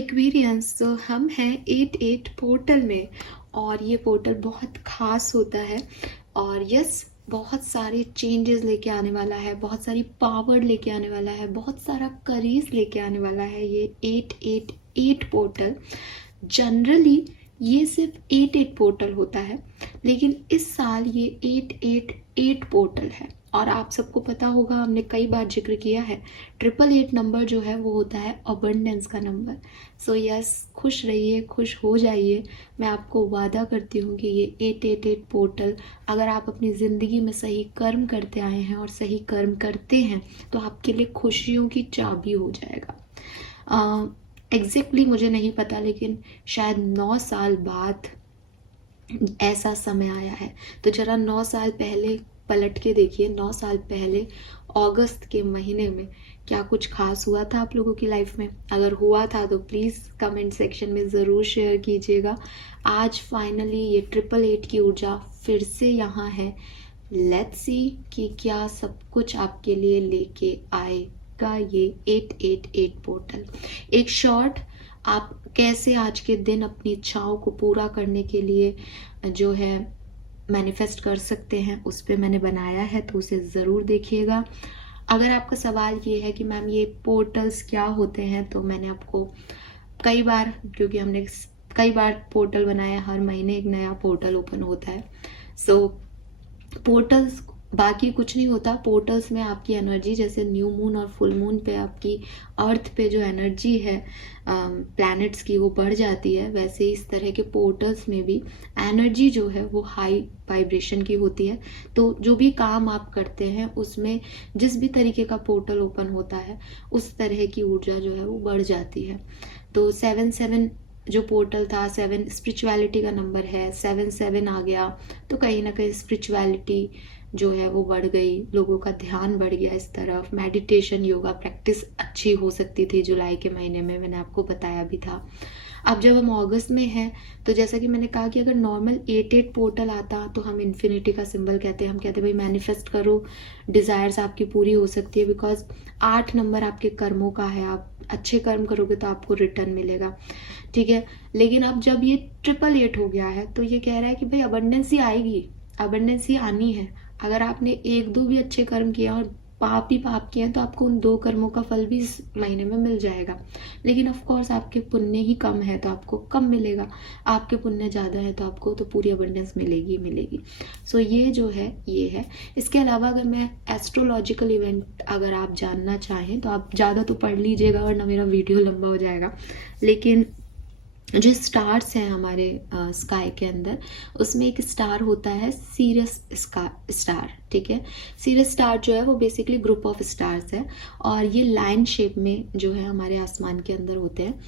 Aquarians तो हम हैं 88 पोर्टल में। और ये पोर्टल बहुत ख़ास होता है। और यस, बहुत सारे चेंजेस लेके आने वाला है, बहुत सारी पावर लेके आने वाला है, बहुत सारा करीज लेके आने वाला है ये 888 पोर्टल। जनरली ये सिर्फ 88 पोर्टल होता है, लेकिन इस साल ये 888 पोर्टल है। और आप सबको पता होगा, हमने कई बार जिक्र किया है, 888 नंबर जो है वो होता है अबंडेंस का नंबर। सो यस, खुश रहिए, खुश हो जाइए। मैं आपको वादा करती हूँ कि ये 888 पोर्टल, अगर आप अपनी ज़िंदगी में सही कर्म करते आए हैं और सही कर्म करते हैं, तो आपके लिए खुशियों की चाबी हो जाएगा। एग्जैक्टली मुझे नहीं पता, लेकिन शायद 9 साल बाद ऐसा समय आया है। तो जरा 9 साल पहले पलट के देखिए, 9 साल पहले अगस्त के महीने में क्या कुछ खास हुआ था आप लोगों की लाइफ में? अगर हुआ था तो प्लीज़ कमेंट सेक्शन में ज़रूर शेयर कीजिएगा। आज फाइनली ये 888 की ऊर्जा फिर से यहाँ है। लेट्स सी कि क्या सब कुछ आपके लिए लेके आएगा ये 888 पोर्टल। एक शॉर्ट, आप कैसे आज के दिन अपनी इच्छाओं को पूरा करने के लिए जो है मैनिफेस्ट कर सकते हैं, उस पर मैंने बनाया है, तो उसे ज़रूर देखिएगा। अगर आपका सवाल ये है कि मैम ये पोर्टल्स क्या होते हैं, तो मैंने आपको कई बार, क्योंकि हमने कई बार पोर्टल बनाया, हर महीने एक नया पोर्टल ओपन होता है। सो पोर्टल्स बाकी कुछ नहीं होता। पोर्टल्स में आपकी एनर्जी, जैसे न्यू मून और फुल मून पे आपकी अर्थ पे जो एनर्जी है प्लैनेट्स की, वो बढ़ जाती है, वैसे ही इस तरह के पोर्टल्स में भी एनर्जी जो है वो हाई वाइब्रेशन की होती है। तो जो भी काम आप करते हैं उसमें जिस भी तरीके का पोर्टल ओपन होता है, उस तरह की ऊर्जा जो है वो बढ़ जाती है। तो 7-7 जो पोर्टल था, 7 स्पिरिचुअलिटी का नंबर है, 7-7 आ गया, तो कहीं ना कहीं स्पिरिचुअलिटी जो है वो बढ़ गई, लोगों का ध्यान बढ़ गया इस तरफ। मेडिटेशन, योगा प्रैक्टिस अच्छी हो सकती थी जुलाई के महीने में, मैंने आपको बताया भी था। अब जब हम अगस्त में हैं, तो जैसा कि मैंने कहा कि अगर नॉर्मल 88 पोर्टल आता तो हम इन्फिनिटी का सिंबल कहते हैं। हम कहते हैं भाई मैनिफेस्ट करो, डिज़ायर्स आपकी पूरी हो सकती है, बिकॉज 8 नंबर आपके कर्मों का है। आप अच्छे कर्म करोगे तो आपको रिटर्न मिलेगा, ठीक है। लेकिन अब जब ये 888 हो गया है, तो ये कह रहा है कि भाई अबंडेंस ही आएगी, अबंडेंस ही आनी है। अगर आपने 1-2 भी अच्छे कर्म किया और पाप ही पाप किए हैं, तो आपको उन 2 कर्मों का फल भी इस महीने में मिल जाएगा। लेकिन ऑफ कोर्स आपके पुण्य ही कम है तो आपको कम मिलेगा, आपके पुण्य ज़्यादा है तो आपको तो पूरी अबंडेंस मिलेगी मिलेगी। सो ये जो है ये है। इसके अलावा अगर मैं एस्ट्रोलॉजिकल इवेंट अगर आप जानना चाहें तो आप ज़्यादा तो पढ़ लीजिएगा, वरना मेरा वीडियो लंबा हो जाएगा। लेकिन जो स्टार्स हैं हमारे स्काई के अंदर, उसमें एक स्टार होता है सीरियस स्टार, ठीक है। सीरियस स्टार जो है वो बेसिकली ग्रुप ऑफ स्टार्स है, और ये लाइन शेप में जो है हमारे आसमान के अंदर होते हैं।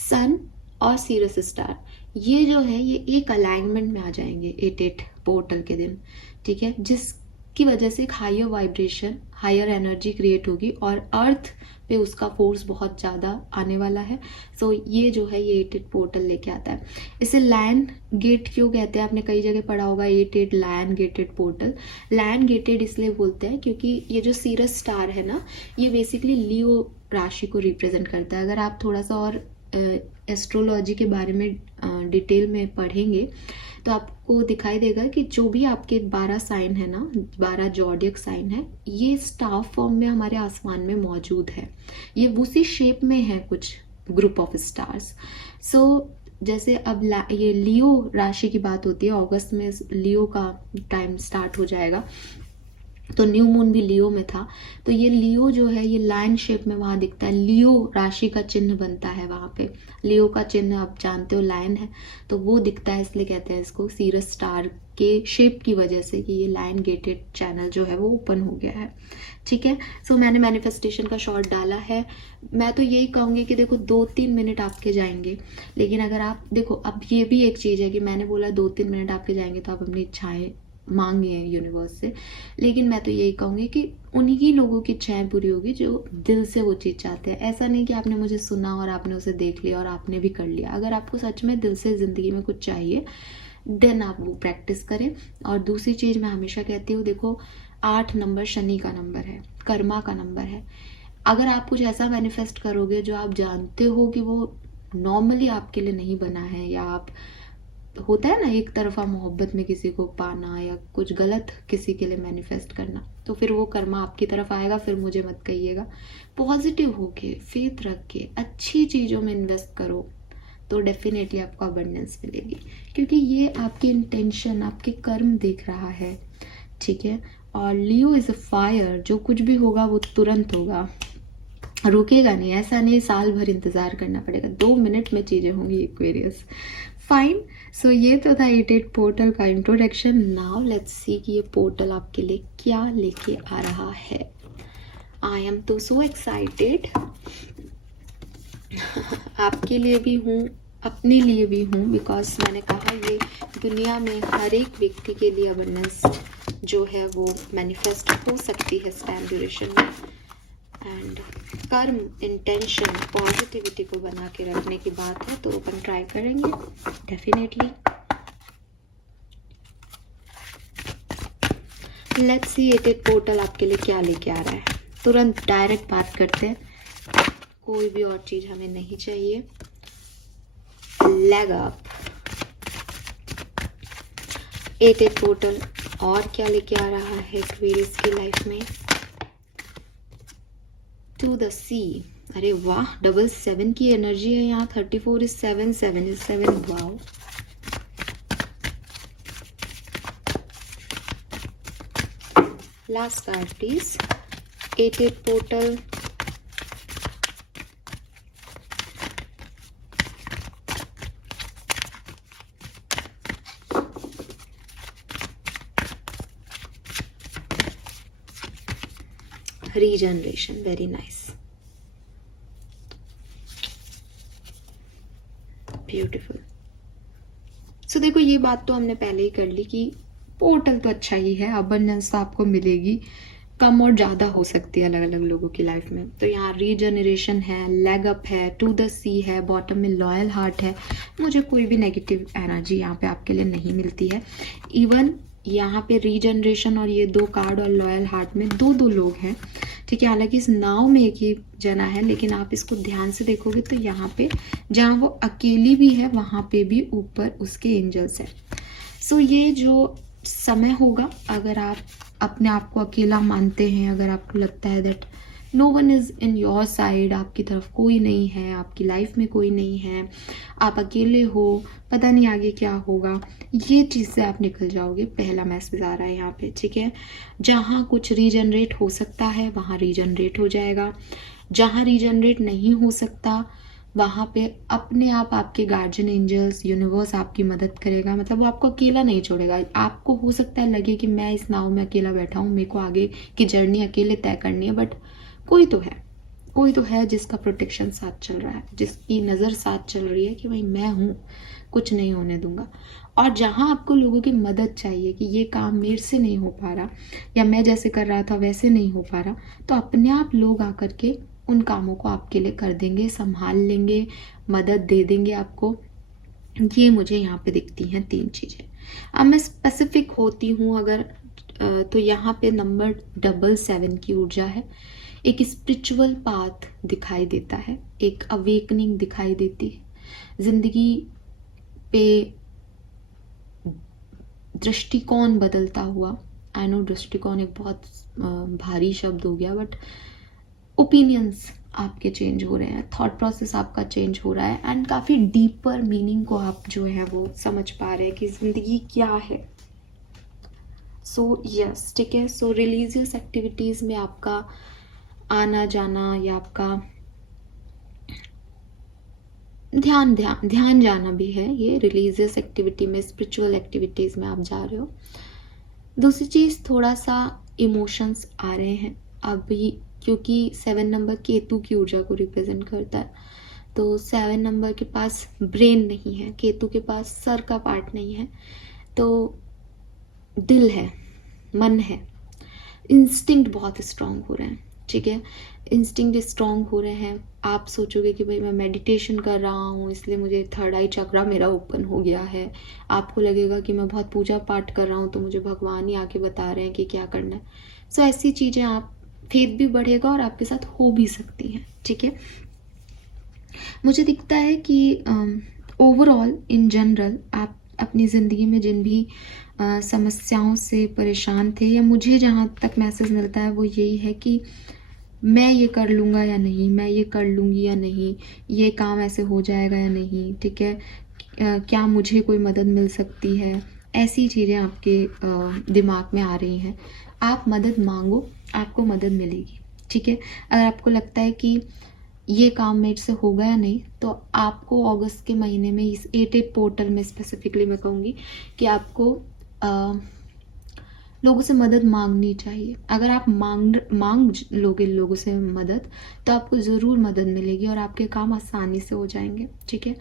सन और सीरियस स्टार ये जो है ये एक अलाइनमेंट में आ जाएंगे 88 पोर्टल के दिन, ठीक है, जिसकी वजह से एक higher vibration, higher energy create होगी और अर्थ पे उसका फोर्स बहुत ज़्यादा आने वाला है। सो ये जो है ये 88 पोर्टल लेके आता है। इसे लायन गेट क्यों कहते हैं? आपने कई जगह पढ़ा होगा 88 lion gated portal. Lion gated इसलिए बोलते हैं क्योंकि ये जो सीरस स्टार है ना, ये बेसिकली लियो राशि को रिप्रेजेंट करता है। अगर आप थोड़ा सा और एस्ट्रोलॉजी के बारे में डिटेल में पढ़ेंगे तो आपको दिखाई देगा कि जो भी आपके 12 साइन है ना, 12 जॉडियक साइन है, ये स्टार फॉर्म में हमारे आसमान में मौजूद है। ये उसी शेप में है कुछ ग्रुप ऑफ स्टार्स। सो जैसे अब ये लियो राशि की बात होती है, अगस्त में लियो का टाइम स्टार्ट हो जाएगा, तो न्यू मून भी लियो में था। तो ये लियो जो है ये लाइन शेप में वहाँ दिखता है, लियो राशि का चिन्ह बनता है वहाँ पे। लियो का चिन्ह आप जानते हो लाइन है, तो वो दिखता है, इसलिए कहते हैं इसको सीरस स्टार के शेप की वजह से कि ये लाइन गेटेड चैनल जो है वो ओपन हो गया है, ठीक है। सो मैंने मैनिफेस्टेशन का शॉर्ट डाला है। मैं तो यही कहूँगी कि देखो 2-3 मिनट आपके जाएंगे, लेकिन अगर आप देखो, अब ये भी एक चीज़ है कि मैंने बोला 2-3 मिनट आपके जाएंगे तो आप अपनी इच्छाएं मांगे हैं यूनिवर्स से, लेकिन मैं तो यही कहूँगी कि उन्हीं लोगों की इच्छाएं पूरी होगी जो दिल से वो चीज़ चाहते हैं। ऐसा नहीं कि आपने मुझे सुना और आपने उसे देख लिया और आपने भी कर लिया। अगर आपको सच में दिल से ज़िंदगी में कुछ चाहिए, देन आप वो प्रैक्टिस करें। और दूसरी चीज़ मैं हमेशा कहती हूँ, देखो 8 नंबर शनि का नंबर है, कर्मा का नंबर है। अगर आप कुछ ऐसा मैनिफेस्ट करोगे जो आप जानते हो कि वो नॉर्मली आपके लिए नहीं बना है, या आप, होता है ना एक तरफा मोहब्बत में किसी को पाना या कुछ गलत किसी के लिए मैनिफेस्ट करना, तो फिर वो कर्मा आपकी तरफ आएगा। फिर मुझे मत कहिएगा। पॉजिटिव होके, फेथ रख के, अच्छी चीज़ों में इन्वेस्ट करो तो डेफिनेटली आपको अबंडेंस मिलेगी, क्योंकि ये आपकी इंटेंशन, आपके कर्म देख रहा है, ठीक है। और लियो इज़ अ फायर, जो कुछ भी होगा वो तुरंत होगा, रुकेगा नहीं। ऐसा नहीं साल भर इंतज़ार करना पड़ेगा, 2 मिनट में चीज़ें होंगी एक्वेरियस। फाइन। सो ये तो था 88 पोर्टल का इंट्रोडक्शन। नाउ लेट्स सी कि ये पोर्टल आपके लिए क्या लेके आ रहा है। आई एम तो सो एक्साइटेड। आपके लिए भी हूँ, अपने लिए भी हूँ, बिकॉज मैंने कहा ये दुनिया में हर एक व्यक्ति के लिए अबंडेंस जो है वो मैनिफेस्ट हो सकती है इस टाइम ड्यूरेशन में। एंड कर्म, इंटेंशन, पॉजिटिविटी को बना के रखने की बात है, तो अपन ट्राई करेंगे डेफिनेटली। लेट्स सी 88 पोर्टल आपके लिए क्या लेके आ रहा है। तुरंत डायरेक्ट बात करते हैं, कोई भी और चीज हमें नहीं चाहिए। लेग अप 88 पोर्टल और क्या लेके आ रहा है एक्वेरियस की लाइफ में। टू द सी, अरे वाह, 7 की एनर्जी है यहाँ। 34 is 7, 7 is 7, wow. Last card please. 88 portal, regeneration, very nice, beautiful. So देखो, ये बात तो हमने पहले ही कर ली कि पोर्टल तो अच्छा ही है, अबंडेंस तो आपको मिलेगी, कम और ज़्यादा हो सकती है अलग अलग लोगों की लाइफ में। तो यहाँ रीजनरेशन है, लेग अप है, टू द सी है, बॉटम में लॉयल हार्ट है। मुझे कोई भी नेगेटिव एनर्जी यहाँ पे आपके लिए नहीं मिलती है। इवन यहाँ पे रीजनरेशन और ये 2 कार्ड और लॉयल हार्ट में 2 लोग हैं, ठीक है। हालांकि इस नाव में एक ही जना है, लेकिन आप इसको ध्यान से देखोगे तो यहाँ पे जहाँ वो अकेली भी है वहाँ पे भी ऊपर उसके एंजल्स हैं। सो ये जो समय होगा, अगर आप अपने आप को अकेला मानते हैं, अगर आपको लगता है that no one is in your side, आपकी तरफ कोई नहीं है, आपकी लाइफ में कोई नहीं है, आप अकेले हो, पता नहीं आगे क्या होगा, ये चीज़ से आप निकल जाओगे। पहला मैसेज आ रहा है यहाँ पे, ठीक है। जहाँ कुछ रीजनरेट हो सकता है वहाँ रीजनरेट हो जाएगा, जहाँ रीजनरेट नहीं हो सकता वहाँ पे अपने आप आपके गार्जियन एंजल्स, यूनिवर्स आपकी मदद करेगा। मतलब वो आपको अकेला नहीं छोड़ेगा। आपको हो सकता है लगे कि मैं इस नाव में अकेला बैठा हूँ, मेरे को आगे की जर्नी अकेले तय करनी है, बट कोई तो है जिसका प्रोटेक्शन साथ चल रहा है, जिसकी नज़र साथ चल रही है कि भाई मैं हूँ, कुछ नहीं होने दूंगा। और जहाँ आपको लोगों की मदद चाहिए कि ये काम मेरे से नहीं हो पा रहा, या मैं जैसे कर रहा था वैसे नहीं हो पा रहा, तो अपने आप लोग आकर के उन कामों को आपके लिए कर देंगे, संभाल लेंगे, मदद दे देंगे आपको। ये मुझे यहाँ पे दिखती हैं 3 चीज़ें। अब मैं स्पेसिफिक होती हूँ अगर, तो यहाँ पे नंबर 7 की ऊर्जा है। एक स्पिरिचुअल पाथ दिखाई देता है, एक अवेकनिंग दिखाई देती है, जिंदगी पे दृष्टिकोण बदलता हुआ। आई नो दृष्टिकोण एक बहुत भारी शब्द हो गया, बट ओपिनियंस आपके चेंज हो रहे हैं, थॉट प्रोसेस आपका चेंज हो रहा है, एंड काफ़ी डीपर मीनिंग को आप जो है वो समझ पा रहे हैं कि ज़िंदगी क्या है। सो यस, ठीक है। सो रिलीजियस एक्टिविटीज़ में आपका आना जाना, या आपका ध्यान जाना भी है, ये रिलीजियस एक्टिविटी में, स्पिरिचुअल एक्टिविटीज़ में आप जा रहे हो। दूसरी चीज़, थोड़ा सा इमोशंस आ रहे हैं अभी, क्योंकि 7 नंबर केतु की ऊर्जा को रिप्रेजेंट करता है। तो 7 नंबर के पास ब्रेन नहीं है, केतु के पास सर का पार्ट नहीं है, तो दिल है, मन है, इंस्टिंक्ट बहुत स्ट्रांग हो रहे हैं, ठीक है। इंस्टिंक्ट स्ट्रांग हो रहे हैं। आप सोचोगे कि भाई मैं मेडिटेशन कर रहा हूँ इसलिए मुझे 3rd आई चक्रा मेरा ओपन हो गया है। आपको लगेगा कि मैं बहुत पूजा पाठ कर रहा हूँ तो मुझे भगवान ही आके बता रहे हैं कि क्या करना है। सो ऐसी चीज़ें, आप फेथ भी बढ़ेगा और आपके साथ हो भी सकती हैं, ठीक है। मुझे दिखता है कि ओवरऑल इन जनरल आप अपनी ज़िंदगी में जिन भी समस्याओं से परेशान थे, या मुझे जहाँ तक मैसेज मिलता है वो यही है कि मैं ये कर लूँगा या नहीं, मैं ये कर लूँगी या नहीं, ये काम ऐसे हो जाएगा या नहीं, ठीक है? क्या मुझे कोई मदद मिल सकती है? ऐसी चीज़ें आपके दिमाग में आ रही हैं। आप मदद माँगो, आपको मदद मिलेगी, ठीक है? अगर आपको लगता है कि ये काम मेरे से होगा या नहीं, तो आपको अगस्त के महीने में इस 88 पोर्टल में स्पेसिफिकली मैं कहूँगी कि आपको लोगों से मदद मांगनी चाहिए। अगर आप मांग लोगे लोगों से मदद, तो आपको ज़रूर मदद मिलेगी और आपके काम आसानी से हो जाएंगे, ठीक है?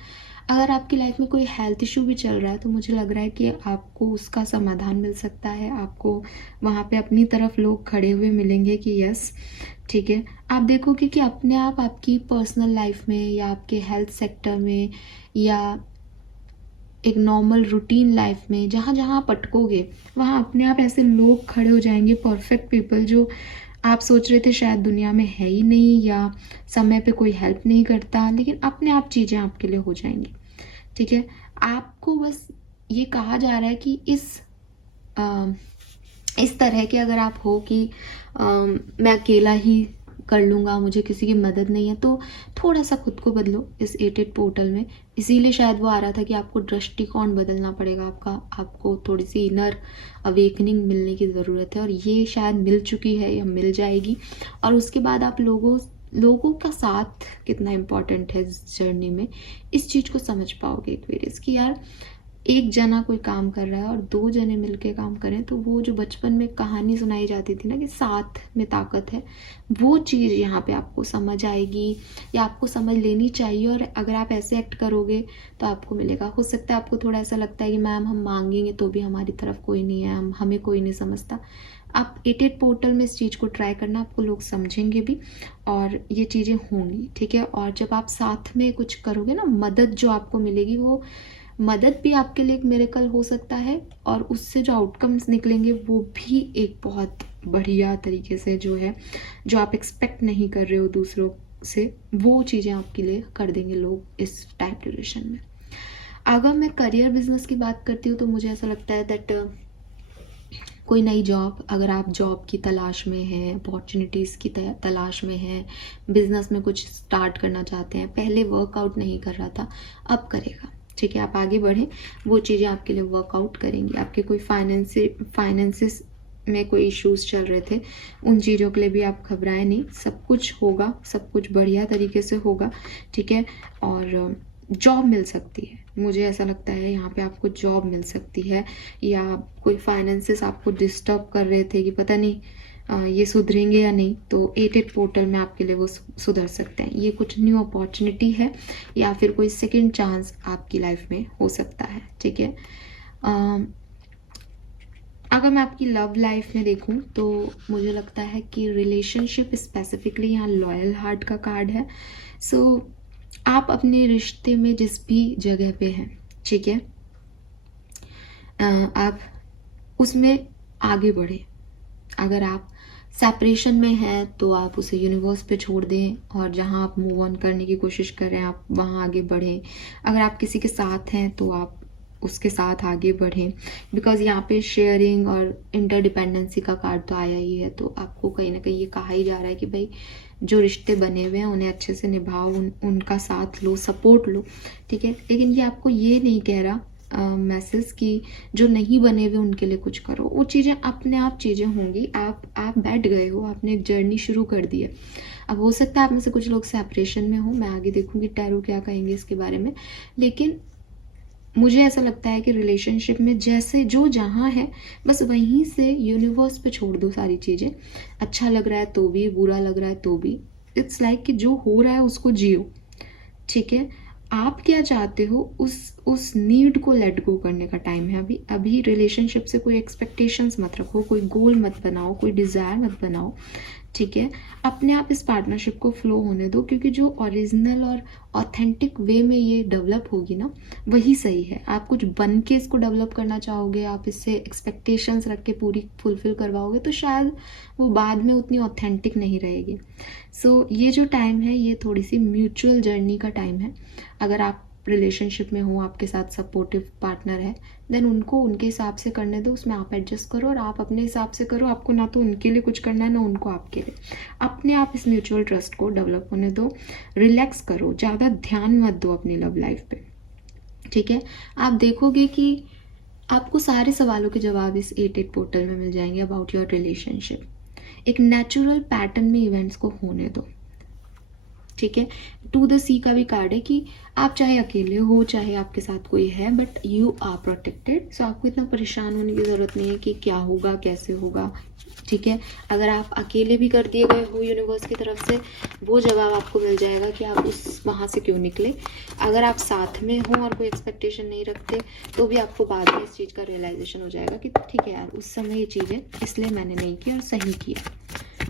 अगर आपकी लाइफ में कोई हेल्थ इशू भी चल रहा है, तो मुझे लग रहा है कि आपको उसका समाधान मिल सकता है। आपको वहाँ पे अपनी तरफ लोग खड़े हुए मिलेंगे कि यस, ठीक है? आप देखोगे कि अपने आप आपकी पर्सनल लाइफ में या आपके हेल्थ सेक्टर में या एक नॉर्मल रूटीन लाइफ में जहाँ जहाँ आप अटकोगे, वहाँ अपने आप ऐसे लोग खड़े हो जाएंगे, परफेक्ट पीपल, जो आप सोच रहे थे शायद दुनिया में है ही नहीं, या समय पे कोई हेल्प नहीं करता, लेकिन अपने आप चीज़ें आपके लिए हो जाएंगी, ठीक है? आपको बस ये कहा जा रहा है कि इस तरह के अगर आप हो कि मैं अकेला ही कर लूँगा, मुझे किसी की मदद नहीं है, तो थोड़ा सा खुद को बदलो इस 88 पोर्टल में। इसीलिए शायद वो आ रहा था कि आपको दृष्टिकोण बदलना पड़ेगा आपका, आपको थोड़ी सी इनर अवेकनिंग मिलने की ज़रूरत है, और ये शायद मिल चुकी है या मिल जाएगी। और उसके बाद आप लोगों का साथ कितना इम्पोर्टेंट है इस जर्नी में, इस चीज़ को समझ पाओगे एक्वेरियस, कि यार एक जना कोई काम कर रहा है और दो जने मिलके काम करें, तो वो जो बचपन में कहानी सुनाई जाती थी ना कि साथ में ताकत है, वो चीज़ यहाँ पे आपको समझ आएगी, या आपको समझ लेनी चाहिए। और अगर आप ऐसे एक्ट करोगे तो आपको मिलेगा। हो सकता है आपको थोड़ा ऐसा लगता है कि मैम हम मांगेंगे तो भी हमारी तरफ कोई नहीं है, हमें कोई नहीं समझता। आप 88 पोर्टल में इस चीज़ को ट्राई करना, आपको लोग समझेंगे भी और ये चीज़ें होंगी, ठीक है? और जब आप साथ में कुछ करोगे ना, मदद जो आपको मिलेगी, वो मदद भी आपके लिए एक मिरेकल हो सकता है, और उससे जो आउटकम्स निकलेंगे वो भी एक बहुत बढ़िया तरीके से जो है, जो आप एक्सपेक्ट नहीं कर रहे हो दूसरों से, वो चीज़ें आपके लिए कर देंगे लोग इस टाइम ड्यूरेशन में। अगर मैं करियर बिजनेस की बात करती हूँ, तो मुझे ऐसा लगता है दैट कोई नई जॉब, अगर आप जॉब की तलाश में हैं, अपॉर्चुनिटीज़ की तलाश में हैं, बिजनेस में कुछ स्टार्ट करना चाहते हैं, पहले वर्कआउट नहीं कर रहा था, अब करेगा, ठीक है? आप आगे बढ़ें, वो चीज़ें आपके लिए वर्कआउट करेंगी। आपके कोई फाइनेंसिस में कोई इश्यूज चल रहे थे, उन चीज़ों के लिए भी आप घबराएं नहीं, सब कुछ होगा, सब कुछ बढ़िया तरीके से होगा, ठीक है? और जॉब मिल सकती है, मुझे ऐसा लगता है यहाँ पे आपको जॉब मिल सकती है, या कोई फाइनेंसिस आपको डिस्टर्ब कर रहे थे कि पता नहीं ये सुधरेंगे या नहीं, तो 88 पोर्टल में आपके लिए वो सुधर सकते हैं। ये कुछ न्यू अपॉर्चुनिटी है, या फिर कोई सेकंड चांस आपकी लाइफ में हो सकता है, ठीक है? अगर मैं आपकी लव लाइफ में देखूं, तो मुझे लगता है कि रिलेशनशिप स्पेसिफिकली यहाँ लॉयल हार्ट का कार्ड है। सो आप अपने रिश्ते में जिस भी जगह पे हैं, ठीक है, आप उसमें आगे बढ़े। अगर आप सेपरेशन में हैं, तो आप उसे यूनिवर्स पे छोड़ दें, और जहां आप मूव ऑन करने की कोशिश कर रहे हैं, आप वहां आगे बढ़ें। अगर आप किसी के साथ हैं, तो आप उसके साथ आगे बढ़ें, बिकॉज यहाँ पे शेयरिंग और इंटरडिपेंडेंसी का कार्ड तो आया ही है, तो आपको कहीं ना कहीं ये कहा ही जा रहा है कि भाई जो रिश्ते बने हुए हैं उन्हें अच्छे से निभाओ, उनका साथ लो, सपोर्ट लो, ठीक है? लेकिन ये आपको ये नहीं कह रहा मैसेज कि जो नहीं बने हुए उनके लिए कुछ करो। वो चीज़ें अपने आप चीज़ें होंगी। आप बैठ गए हो, आपने एक जर्नी शुरू कर दी है। अब हो सकता है आप में से कुछ लोग सेपरेशन में हो, मैं आगे देखूंगी टैरो क्या कहेंगे इसके बारे में, लेकिन मुझे ऐसा लगता है कि रिलेशनशिप में जैसे जो जहाँ है, बस वहीं से यूनिवर्स पे छोड़ दो सारी चीज़ें। अच्छा लग रहा है तो भी, बुरा लग रहा है तो भी, इट्स लाइक कि जो हो रहा है उसको जियो, ठीक है? आप क्या चाहते हो, उस नीड को लेट गो करने का टाइम है अभी। अभी रिलेशनशिप से कोई एक्सपेक्टेशंस मत रखो, कोई गोल मत बनाओ, कोई डिज़ायर मत बनाओ, ठीक है, अपने आप इस पार्टनरशिप को फ्लो होने दो, क्योंकि जो ओरिजिनल और ऑथेंटिक वे में ये डेवलप होगी ना, वही सही है। आप कुछ बन के इसको डेवलप करना चाहोगे, आप इससे एक्सपेक्टेशंस रख के पूरी फुलफिल करवाओगे, तो शायद वो बाद में उतनी ऑथेंटिक नहीं रहेगी। सो ये जो टाइम है, ये थोड़ी सी म्यूचुअल जर्नी का टाइम है। अगर आप रिलेशनशिप में हो, आपके साथ सपोर्टिव पार्टनर है, देन उनको उनके हिसाब से करने दो, उसमें आप एडजस्ट करो और आप अपने हिसाब से करो। आपको ना तो उनके लिए कुछ करना है, ना उनको आपके लिए। अपने आप इस म्यूचुअल ट्रस्ट को डेवलप होने दो, रिलैक्स करो, ज़्यादा ध्यान मत दो अपनी लव लाइफ पे। ठीक है, आप देखोगे कि आपको सारे सवालों के जवाब इस 8-8 पोर्टल में मिल जाएंगे अबाउट योर रिलेशनशिप। एक नेचुरल पैटर्न में इवेंट्स को होने दो। ठीक है, टू द सी का भी कार्ड है कि आप चाहे अकेले हो, चाहे आपके साथ कोई है, बट यू आर प्रोटेक्टेड। सो आपको इतना परेशान होने की ज़रूरत नहीं है कि क्या होगा, कैसे होगा। ठीक है, अगर आप अकेले भी कर दिए गए हो यूनिवर्स की तरफ से, वो जवाब आपको मिल जाएगा कि आप उस वहाँ से क्यों निकले। अगर आप साथ में हो और कोई एक्सपेक्टेशन नहीं रखते, तो भी आपको बाद में इस चीज़ का रियलाइजेशन हो जाएगा कि ठीक है यार, उस समय ये चीज़ें इसलिए मैंने नहीं की और सही किया।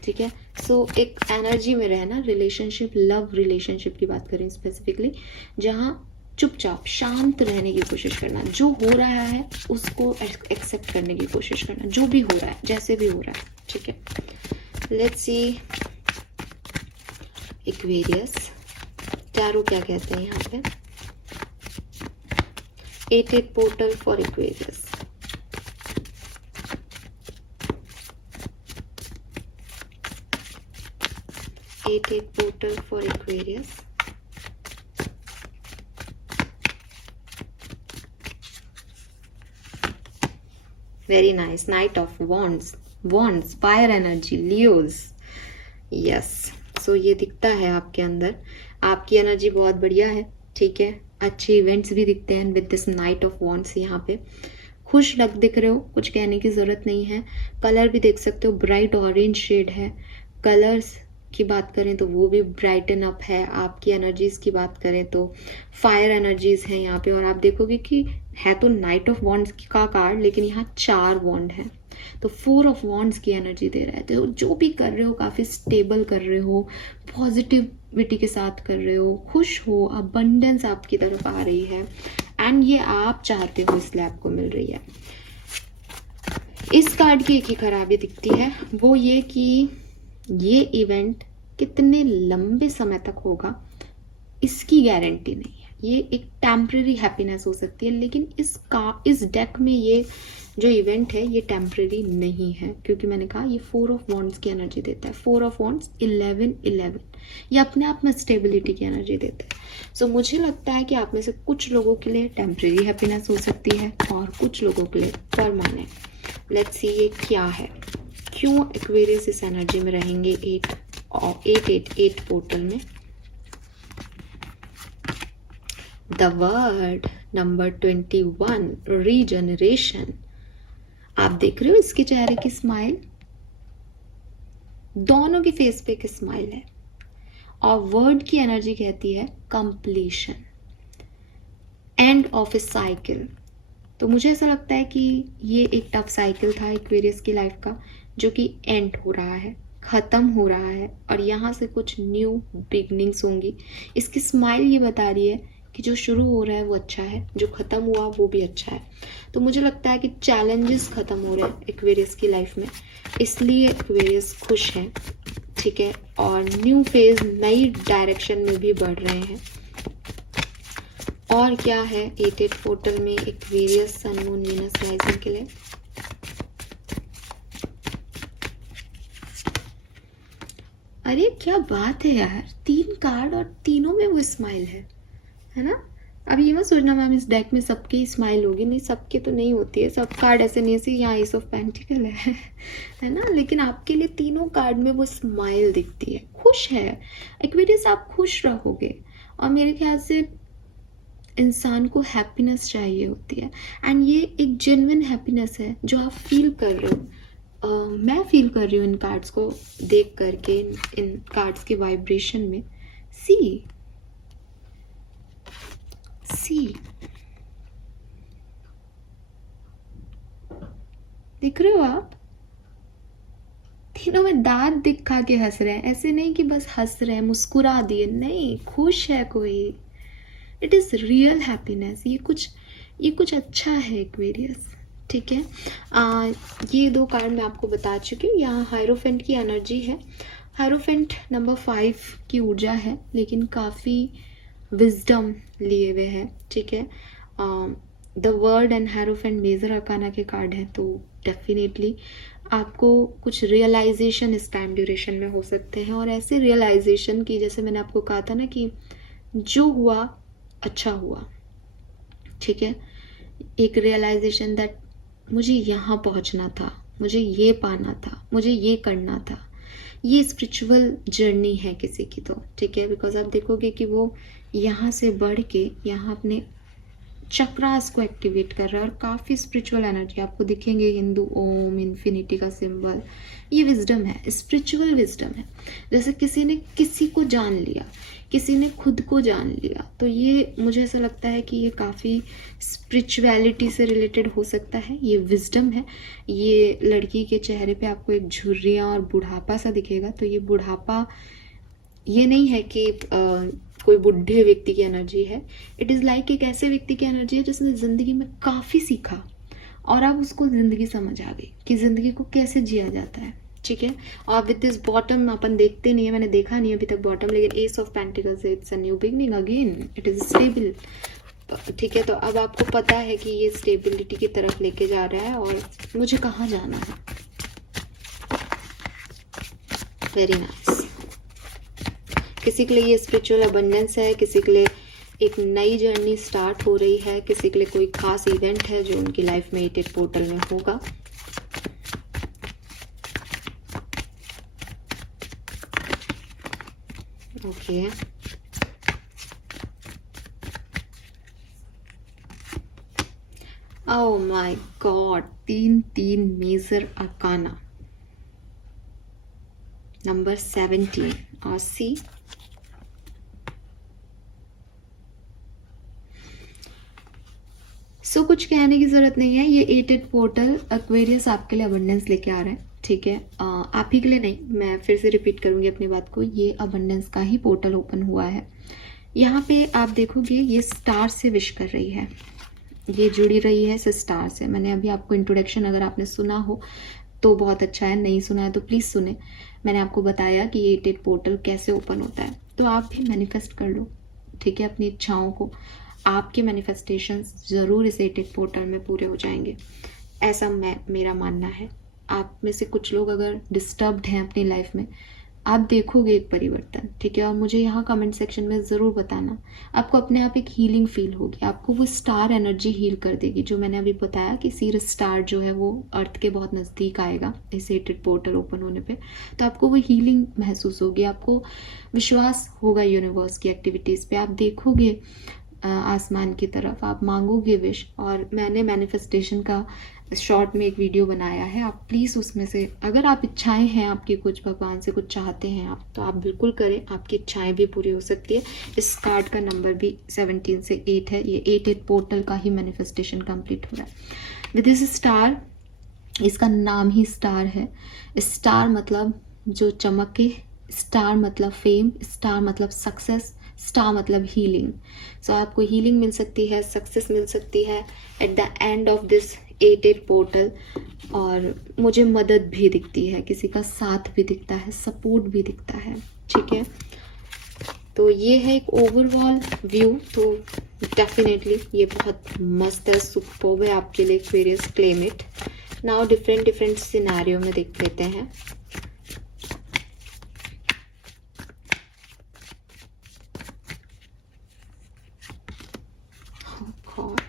ठीक है, सो एक एनर्जी में रहना, रिलेशनशिप, लव रिलेशनशिप की बात करें स्पेसिफिकली, जहाँ चुपचाप शांत रहने की कोशिश करना, जो हो रहा है उसको एक्सेप्ट करने की कोशिश करना, जो भी हो रहा है, जैसे भी हो रहा है। ठीक है, लेट्स सी एक्वेरियस टैरो क्या कहते हैं यहाँ पे। 8-8 portal for Aquarius. Eight portal for Aquarius. Very nice. Knight of Wands. Wands, fire energy, Leos. Yes. So ये दिखता है आपके अंदर, आपकी एनर्जी बहुत बढ़िया है। ठीक है, अच्छे इवेंट्स भी दिखते हैं with this night of wands. यहाँ पे खुश लग दिख रहे हो, कुछ कहने की ज़रूरत नहीं है। कलर भी देख सकते हो, ब्राइट ऑरेंज शेड है। कलर्स की बात करें तो वो भी ब्राइटन अप है। आपकी एनर्जीज की बात करें तो फायर एनर्जीज हैं यहाँ पे। और आप देखोगे कि है तो नाइट ऑफ वॉन्ड्स का कार्ड, लेकिन यहाँ 4 वॉन्ड है, तो 4 ऑफ वॉन्ड्स की एनर्जी दे रहा है। तो जो भी कर रहे हो काफ़ी स्टेबल कर रहे हो, पॉजिटिविटी के साथ कर रहे हो, खुश हो, अबंडेंस आपकी तरफ आ रही है, एंड ये आप चाहते हो इसलिए आपको मिल रही है। इस कार्ड की एक ही खराबी दिखती है, वो ये कि ये इवेंट कितने लंबे समय तक होगा इसकी गारंटी नहीं है। ये एक टेम्परेरी हैप्पीनेस हो सकती है, लेकिन इस डेक में ये जो इवेंट है ये टेम्परेरी नहीं है, क्योंकि मैंने कहा ये 4 ऑफ वॉन्ड्स की एनर्जी देता है। 4 ऑफ वॉन्ड्स 11 ये अपने आप में स्टेबिलिटी की एनर्जी देता है। सो मुझे लगता है कि आप में से कुछ लोगों के लिए टेम्परेरी हैप्पीनेस हो सकती है और कुछ लोगों के लिए परमानेंट। लेट्स सी ये क्या है, क्यों एक्वेरियस इस एनर्जी में रहेंगे 8 पोर्टल में। The word number 21, regeneration. आप देख रहे हो इसके चेहरे की स्माइल, दोनों के फेस पे एक स्माइल है, और वर्ड की एनर्जी कहती है completion, end of A cycle. तो मुझे ऐसा लगता है कि ये एक टफ साइकिल था एक्वेरियस की लाइफ का, जो कि एंड हो रहा है, ख़त्म हो रहा है, और यहाँ से कुछ न्यू बिगनिंग्स होंगी। इसकी स्माइल ये बता रही है कि जो शुरू हो रहा है वो अच्छा है, जो ख़त्म हुआ वो भी अच्छा है। तो मुझे लगता है कि चैलेंजेस ख़त्म हो रहे हैं एक्वेरियस की लाइफ में, इसलिए एक्वेरियस खुश है। ठीक है, और न्यू फेज, नई डायरेक्शन में भी बढ़ रहे हैं। और क्या है 8-8 पोर्टल में Aquarius sun moon Venus rising के लिए। अरे क्या बात है यार, 3 कार्ड और तीनों में वो स्माइल है ना। अब ये मत सोचना मैम इस डेक में सबकी ही स्माइल होगी, नहीं, सबके तो नहीं होती है, सब कार्ड ऐसे नहीं है। यहाँ एस ऑफ पेंटिकल है ना, लेकिन आपके लिए तीनों कार्ड में वो स्माइल दिखती है, खुश है एक्वेरियस, आप खुश रहोगे। और मेरे ख्याल से इंसान को हैप्पीनेस चाहिए होती है, एंड ये एक जेन्युइन हैप्पीनेस है जो आप फील कर रहे हो। मैं फील कर रही हूँ इन कार्ड्स को देख करके, इन कार्ड्स की वाइब्रेशन में। सी दिख रहे हो आप, तीनों में में दांत दिखा के हंस रहे हैं, ऐसे नहीं कि बस हंस रहे हैं, मुस्कुरा दिए, नहीं, खुश है कोई। It is real happiness. ये कुछ अच्छा है एक्वेरियस, ठीक है। ये 2 कार्ड मैं आपको बता चुकी हूँ। यहाँ हायरोफेंट की एनर्जी है। हायरोफेंट नंबर 5 की ऊर्जा है, लेकिन काफ़ी विजडम लिए हुए है, ठीक है। The world and hierophant major arcana के कार्ड है, तो डेफिनेटली आपको कुछ रियलाइजेशन इस टाइम ड्यूरेशन में हो सकते हैं। और ऐसे रियलाइजेशन की, जैसे मैंने आपको कहा था ना कि जो हुआ अच्छा हुआ, ठीक है। एक रियलाइजेशन दैट मुझे यहाँ पहुँचना था, मुझे ये पाना था, मुझे ये करना था। ये स्पिरिचुअल जर्नी है किसी की, तो ठीक है। बिकॉज आप देखोगे कि वो यहाँ से बढ़ के यहाँ अपने चक्रास को एक्टिवेट कर रहा है, और काफ़ी स्पिरिचुअल एनर्जी आपको दिखेंगे। हिंदू ओम, इन्फिनिटी का सिंबल, ये विजडम है, स्पिरिचुअल विजडम है। जैसे किसी ने किसी को जान लिया, किसी ने खुद को जान लिया, तो ये मुझे ऐसा लगता है कि ये काफ़ी स्पिरिचुअलिटी से रिलेटेड हो सकता है। ये विजडम है। ये लड़की के चेहरे पे आपको एक झुर्रियाँ और बुढ़ापा सा दिखेगा, तो ये बुढ़ापा ये नहीं है कि कोई बुढ़े व्यक्ति की एनर्जी है। इट इज़ लाइक एक ऐसे व्यक्ति की एनर्जी है जिसने ज़िंदगी में काफ़ी सीखा, और अब उसको ज़िंदगी समझ आ गई कि ज़िंदगी को कैसे जिया जाता है, ठीक है। और विद दिस बॉटम अपन देखते नहीं है, मैंने देखा नहीं अभी तक बॉटम, लेकिन S of pentacles, it's a new beginning again, it is stable, ठीक है। तो अब आपको पता है कि ये स्टेबिलिटी की तरफ लेके जा रहा है, और मुझे कहाँ जाना है। Very nice. किसी के लिए ये स्पिरिचुअल अबंडेंस है, किसी के लिए एक नई जर्नी स्टार्ट हो रही है, किसी के लिए कोई खास इवेंट है जो उनकी लाइफ में 8 पोर्टल में होगा। Okay, oh my god, 3 major arcana, number 17 और सी। सो कुछ कहने की ज़रूरत नहीं है। ये 8 पोर्टल एक्वेरियस आपके लिए अबंडेंस लेके आ रहा है, ठीक है। आप ही के लिए नहीं, मैं फिर से रिपीट करूँगी अपनी बात को, ये अबंडेंस का ही पोर्टल ओपन हुआ है। यहाँ पे आप देखोगे ये स्टार से विश कर रही है, ये जुड़ी रही है इस स्टार से। मैंने अभी आपको इंट्रोडक्शन, अगर आपने सुना हो तो बहुत अच्छा है, नहीं सुना है तो प्लीज़ सुने। मैंने आपको बताया कि ये 8 पोर्टल कैसे ओपन होता है, तो आप भी मैनिफेस्ट कर लो, ठीक है, अपनी इच्छाओं को। आपके मैनिफेस्टेशंस ज़रूर इस 8 पोर्टल में पूरे हो जाएंगे, ऐसा मेरा मानना है। आप में से कुछ लोग अगर डिस्टर्ब्ड हैं अपनी लाइफ में, आप देखोगे एक परिवर्तन, ठीक है। और मुझे यहाँ कमेंट सेक्शन में ज़रूर बताना, आपको अपने आप एक हीलिंग फील होगी, आपको वो स्टार एनर्जी हील कर देगी। जो मैंने अभी बताया कि सीरियस स्टार जो है वो अर्थ के बहुत नज़दीक आएगा इस 8 पोर्टल ओपन होने पे, तो आपको वो हीलिंग महसूस होगी, आपको विश्वास होगा यूनिवर्स की एक्टिविटीज़ पे। आप देखोगे आसमान की तरफ, आप मांगोगे विश। और मैंने मैनिफेस्टेशन का शॉर्ट में एक वीडियो बनाया है, आप प्लीज़ उसमें से, अगर आप इच्छाएं हैं आपकी, कुछ भगवान से कुछ चाहते हैं आप, तो आप बिल्कुल करें, आपकी इच्छाएं भी पूरी हो सकती है। इस कार्ड का नंबर भी 17 से 8 है। ये 8 पोर्टल का ही मैनिफेस्टेशन कंप्लीट हो रहा है विद दिस स्टार। इसका नाम ही स्टार है। स्टार मतलब जो चमके, स्टार मतलब फेम, स्टार मतलब सक्सेस, स्टार मतलब हीलिंग। सो आपको हीलिंग मिल सकती है, सक्सेस मिल सकती है at the end of this 8 portal. और मुझे मदद भी दिखती है, किसी का साथ भी दिखता है, सपोर्ट भी दिखता है, ठीक है। तो ये है एक ओवरऑल व्यू। तो डेफिनेटली ये बहुत मस्त है, सुपर्ब है आपके लिए Aquarius, claim it. Now different scenario में देख लेते हैं। God,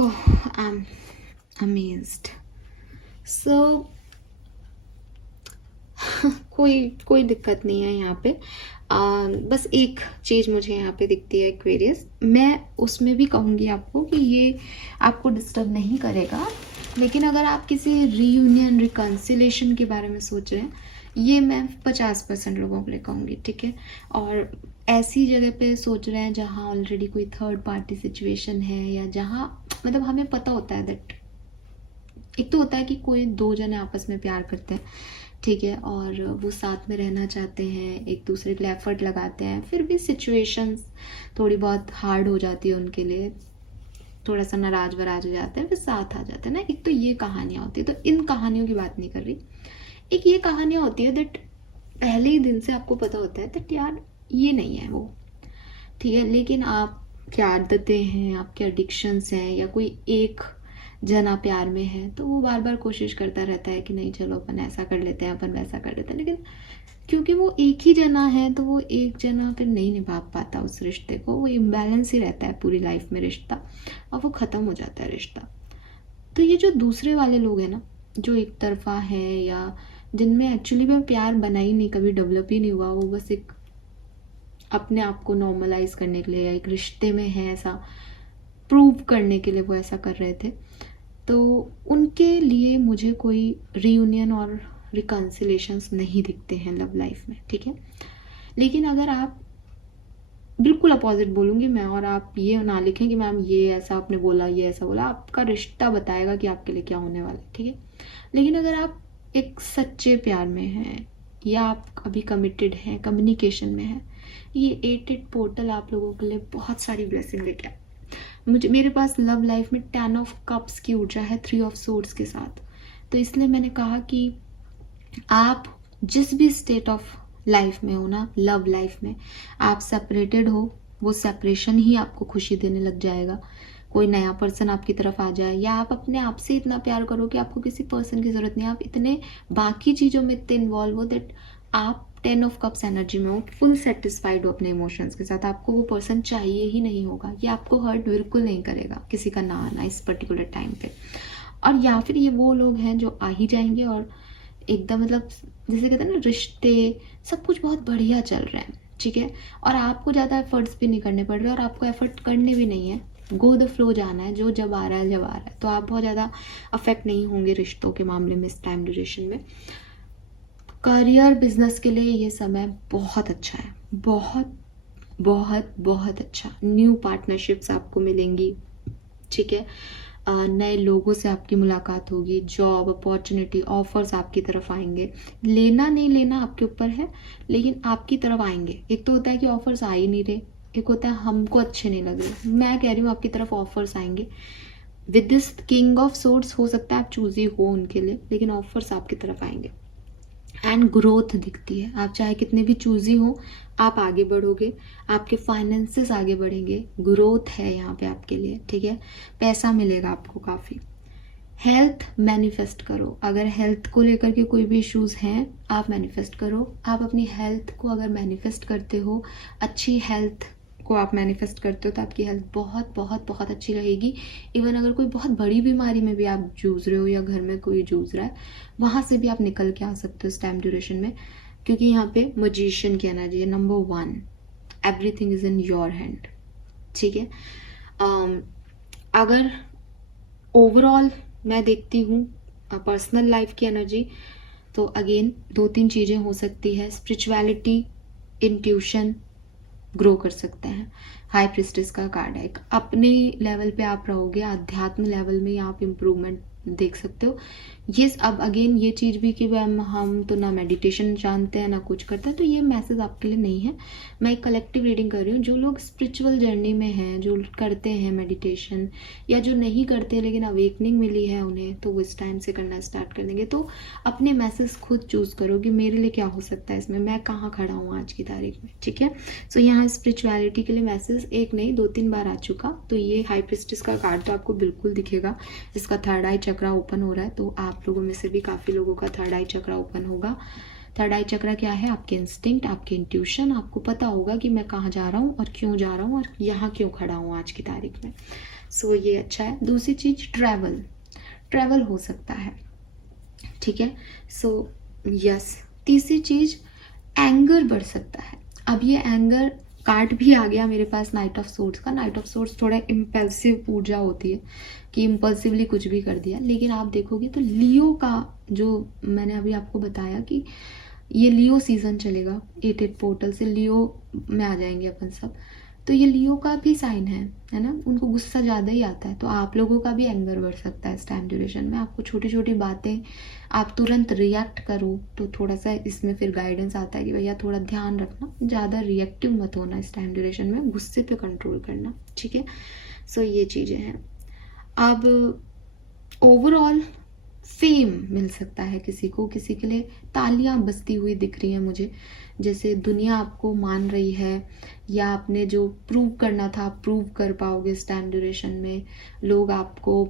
I am amazed. So कोई दिक्कत नहीं है यहाँ पे। बस एक चीज़ मुझे यहाँ पे दिखती है एक्वेरियस, मैं उसमें भी कहूँगी आपको कि ये आपको डिस्टर्ब नहीं करेगा, लेकिन अगर आप किसी रीयूनियन रिकन्सिलेशन के बारे में सोच रहे हैं, ये मैं 50% लोगों के लिए कहूँगी, ठीक है। और ऐसी जगह पे सोच रहे हैं जहाँ ऑलरेडी कोई थर्ड पार्टी सिचुएशन है, या जहाँ मतलब हमें पता होता है दैट, एक तो होता है कि कोई दो जने आपस में प्यार करते हैं, ठीक है, और वो साथ में रहना चाहते हैं, एक दूसरे के लिए एफर्ट लगाते हैं, फिर भी सिचुएशंस थोड़ी बहुत हार्ड हो जाती है उनके लिए, थोड़ा सा नाराज वराज हो जाते हैं, फिर साथ आ जाते हैं ना। एक तो ये कहानियाँ होती है, तो इन कहानियों की बात नहीं कर रही। एक ये कहानियाँ होती है दैट पहले ही दिन से आपको पता होता है दैट यार ये नहीं है वो, ठीक है, लेकिन आप क्या आदतें हैं, आपके एडिक्शंस हैं, या कोई एक जना प्यार में है, तो वो बार बार कोशिश करता रहता है कि नहीं चलो अपन ऐसा कर लेते हैं, अपन वैसा कर लेते हैं, लेकिन क्योंकि वो एक ही जना है तो वो एक जना फिर नहीं निभा पाता उस रिश्ते को, वो इम्बैलेंस ही रहता है पूरी लाइफ में रिश्ता, और वो ख़त्म हो जाता है रिश्ता। तो ये जो दूसरे वाले लोग हैं ना, जो एक तरफा है, या जिनमें एक्चुअली में प्यार बना ही नहीं, कभी डेवलप ही नहीं हुआ, वो बस एक अपने आप को नॉर्मलाइज करने के लिए या एक रिश्ते में है ऐसा प्रूव करने के लिए वो ऐसा कर रहे थे, तो उनके लिए मुझे कोई रीयूनियन और रिकन्सिलेशंस नहीं दिखते हैं लव लाइफ में, ठीक है। लेकिन अगर आप बिल्कुल अपोजिट बोलूँगी मैं, और आप ये ना लिखें कि मैम ये ऐसा आपने बोला, ये ऐसा बोला, आपका रिश्ता बताएगा कि आपके लिए क्या होने वाला है, ठीक है। लेकिन अगर आप एक सच्चे प्यार में हैं, या आप अभी कमिटेड हैं, कम्युनिकेशन में हैं, ये 8 पोर्टल आप लोगों के लिए बहुत सारी ब्लेसिंग लेके आए। मेरे पास लव लाइफ में 10 ऑफ कप्स की ऊर्जा है 3 ऑफ सोर्ड्स के साथ, तो इसलिए मैंने कहा कि आप जिस भी स्टेट ऑफ लाइफ में हो ना, लव लाइफ में आप सेपरेटेड हो, वो सेपरेशन ही आपको खुशी देने लग जाएगा। कोई नया पर्सन आपकी तरफ आ जाए, या आप अपने आप से इतना प्यार करो कि आपको किसी पर्सन की ज़रूरत नहीं, आप इतने बाकी चीज़ों में इतने इन्वॉल्व हो दैट आप 10 ऑफ कप्स एनर्जी में हो, फुल सेटिस्फाइड हो अपने इमोशंस के साथ, आपको वो पर्सन चाहिए ही नहीं होगा, ये आपको हर्ट बिल्कुल नहीं करेगा किसी का ना आना इस पर्टिकुलर टाइम पे। और या फिर ये वो लोग हैं जो आ ही जाएंगे और एकदम मतलब जैसे कहते हैं ना, रिश्ते सब कुछ बहुत बढ़िया चल रहा है, ठीक है, और आपको ज़्यादा एफर्ट्स भी नहीं करने पड़ रहे, और आपको एफर्ट करने भी नहीं है, गो द फ्लो जाना है, जो जब आ रहा है जब आ रहा है, तो आप बहुत ज़्यादा अफेक्ट नहीं होंगे रिश्तों के मामले में इस टाइम ड्यूरेशन में। करियर बिजनेस के लिए ये समय बहुत अच्छा है, बहुत बहुत बहुत अच्छा। न्यू पार्टनरशिप्स आपको मिलेंगी, ठीक है, नए लोगों से आपकी मुलाकात होगी, जॉब अपॉर्चुनिटी ऑफर्स आपकी तरफ आएंगे, लेना नहीं लेना आपके ऊपर है, लेकिन आपकी तरफ आएंगे। एक तो होता है कि ऑफर्स आ ही नहीं रहे, एक होता है हमको अच्छे नहीं लग रहे, मैं कह रही हूँ आपकी तरफ ऑफर्स आएंगे with this king of swords. हो सकता है आप चूजी हो उनके लिए, लेकिन ऑफर्स आपकी तरफ आएंगे। एंड ग्रोथ दिखती है, आप चाहे कितने भी चूजी हो, आप आगे बढ़ोगे, आपके फाइनेंसेस आगे बढ़ेंगे, ग्रोथ है यहाँ पे आपके लिए, ठीक है, पैसा मिलेगा आपको काफ़ी। हेल्थ मैनिफेस्ट करो, अगर हेल्थ को लेकर के कोई भी इश्यूज हैं आप मैनिफेस्ट करो। आप अपनी हेल्थ को अगर मैनिफेस्ट करते हो, अच्छी हेल्थ को आप मैनिफेस्ट करते हो, तो आपकी हेल्थ बहुत बहुत बहुत अच्छी रहेगी। इवन अगर कोई बहुत बड़ी बीमारी में भी आप जूझ रहे हो, या घर में कोई जूझ रहा है, वहाँ से भी आप निकल के आ सकते हो इस टाइम ड्यूरेशन में, क्योंकि यहाँ पे मजिशियन की एनर्जी है, number 1, everything is in your hand, ठीक है। अगर ओवरऑल मैं देखती हूँ पर्सनल लाइफ की एनर्जी, तो अगेन 2-3 चीज़ें हो सकती है। स्पिरिचुअलिटी, इंट्यूशन ग्रो कर सकते हैं। हाई प्रिस्टेस का कार्ड है, एक अपने लेवल पे आप रहोगे, अध्यात्म लेवल में आप इम्प्रूवमेंट देख सकते हो। ये अब अगेन ये चीज़ भी कि मैम हम तो ना मेडिटेशन जानते हैं ना कुछ करते हैं, तो ये मैसेज आपके लिए नहीं है। मैं एक कलेक्टिव रीडिंग कर रही हूँ। जो लोग स्पिरिचुअल जर्नी में हैं, जो करते हैं मेडिटेशन, या जो नहीं करते लेकिन अवेकनिंग मिली है उन्हें, तो वो इस टाइम से करना स्टार्ट कर देंगे। तो अपने मैसेज खुद चूज़ करो कि मेरे लिए क्या हो सकता है इसमें, मैं कहाँ खड़ा हूँ आज की तारीख में, ठीक है। सो यहाँ स्पिरिचुअलिटी के लिए मैसेज एक नहीं 2-3 बार आ चुका। तो ये हाई प्रिस्टेस का कार्ड तो आपको बिल्कुल दिखेगा, इसका थर्ड आई चक्रा ओपन हो रहा है, तो आप लोगों में से भी काफ़ी लोगों का थर्ड आई चक्रा ओपन होगा। थर्ड आई चक्रा क्या है? आपके इंस्टिंक्ट, आपके इंट्यूशन, आपको पता होगा कि मैं कहाँ जा रहा हूँ और क्यों जा रहा हूँ और यहाँ क्यों खड़ा हूँ आज की तारीख में। सो ये अच्छा है। दूसरी चीज़ ट्रैवल हो सकता है, ठीक है। So yes. तीसरी चीज़ एंगर बढ़ सकता है। अब ये एंगर कार्ड भी आ गया मेरे पास नाइट ऑफ सोर्ड्स का। नाइट ऑफ सोर्ड्स थोड़ा इम्पल्सिव ऊर्जा होती है कि इम्पल्सिवली कुछ भी कर दिया, लेकिन आप देखोगे तो लियो का जो मैंने अभी आपको बताया कि ये लियो सीज़न चलेगा, 8 पोर्टल से लियो में आ जाएंगे अपन सब। तो ये लियो का भी साइन है ना, उनको गुस्सा ज़्यादा ही आता है। तो आप लोगों का भी एंगर बढ़ सकता है इस टाइम ड्यूरेशन में। आपको छोटी छोटी बातें आप तुरंत रिएक्ट करो, तो थोड़ा सा इसमें फिर गाइडेंस आता है कि भैया थोड़ा ध्यान रखना, ज़्यादा रिएक्टिव मत होना इस टाइम ड्यूरेशन में, गुस्से पे कंट्रोल करना, ठीक है। सो ये चीज़ें हैं। अब ओवरऑल फेम मिल सकता है किसी को, किसी के लिए तालियां बजती हुई दिख रही हैं मुझे, जैसे दुनिया आपको मान रही है, या आपने जो प्रूव करना था आप प्रूव कर पाओगे इस टाइम ड्यूरेशन में। लोग आपको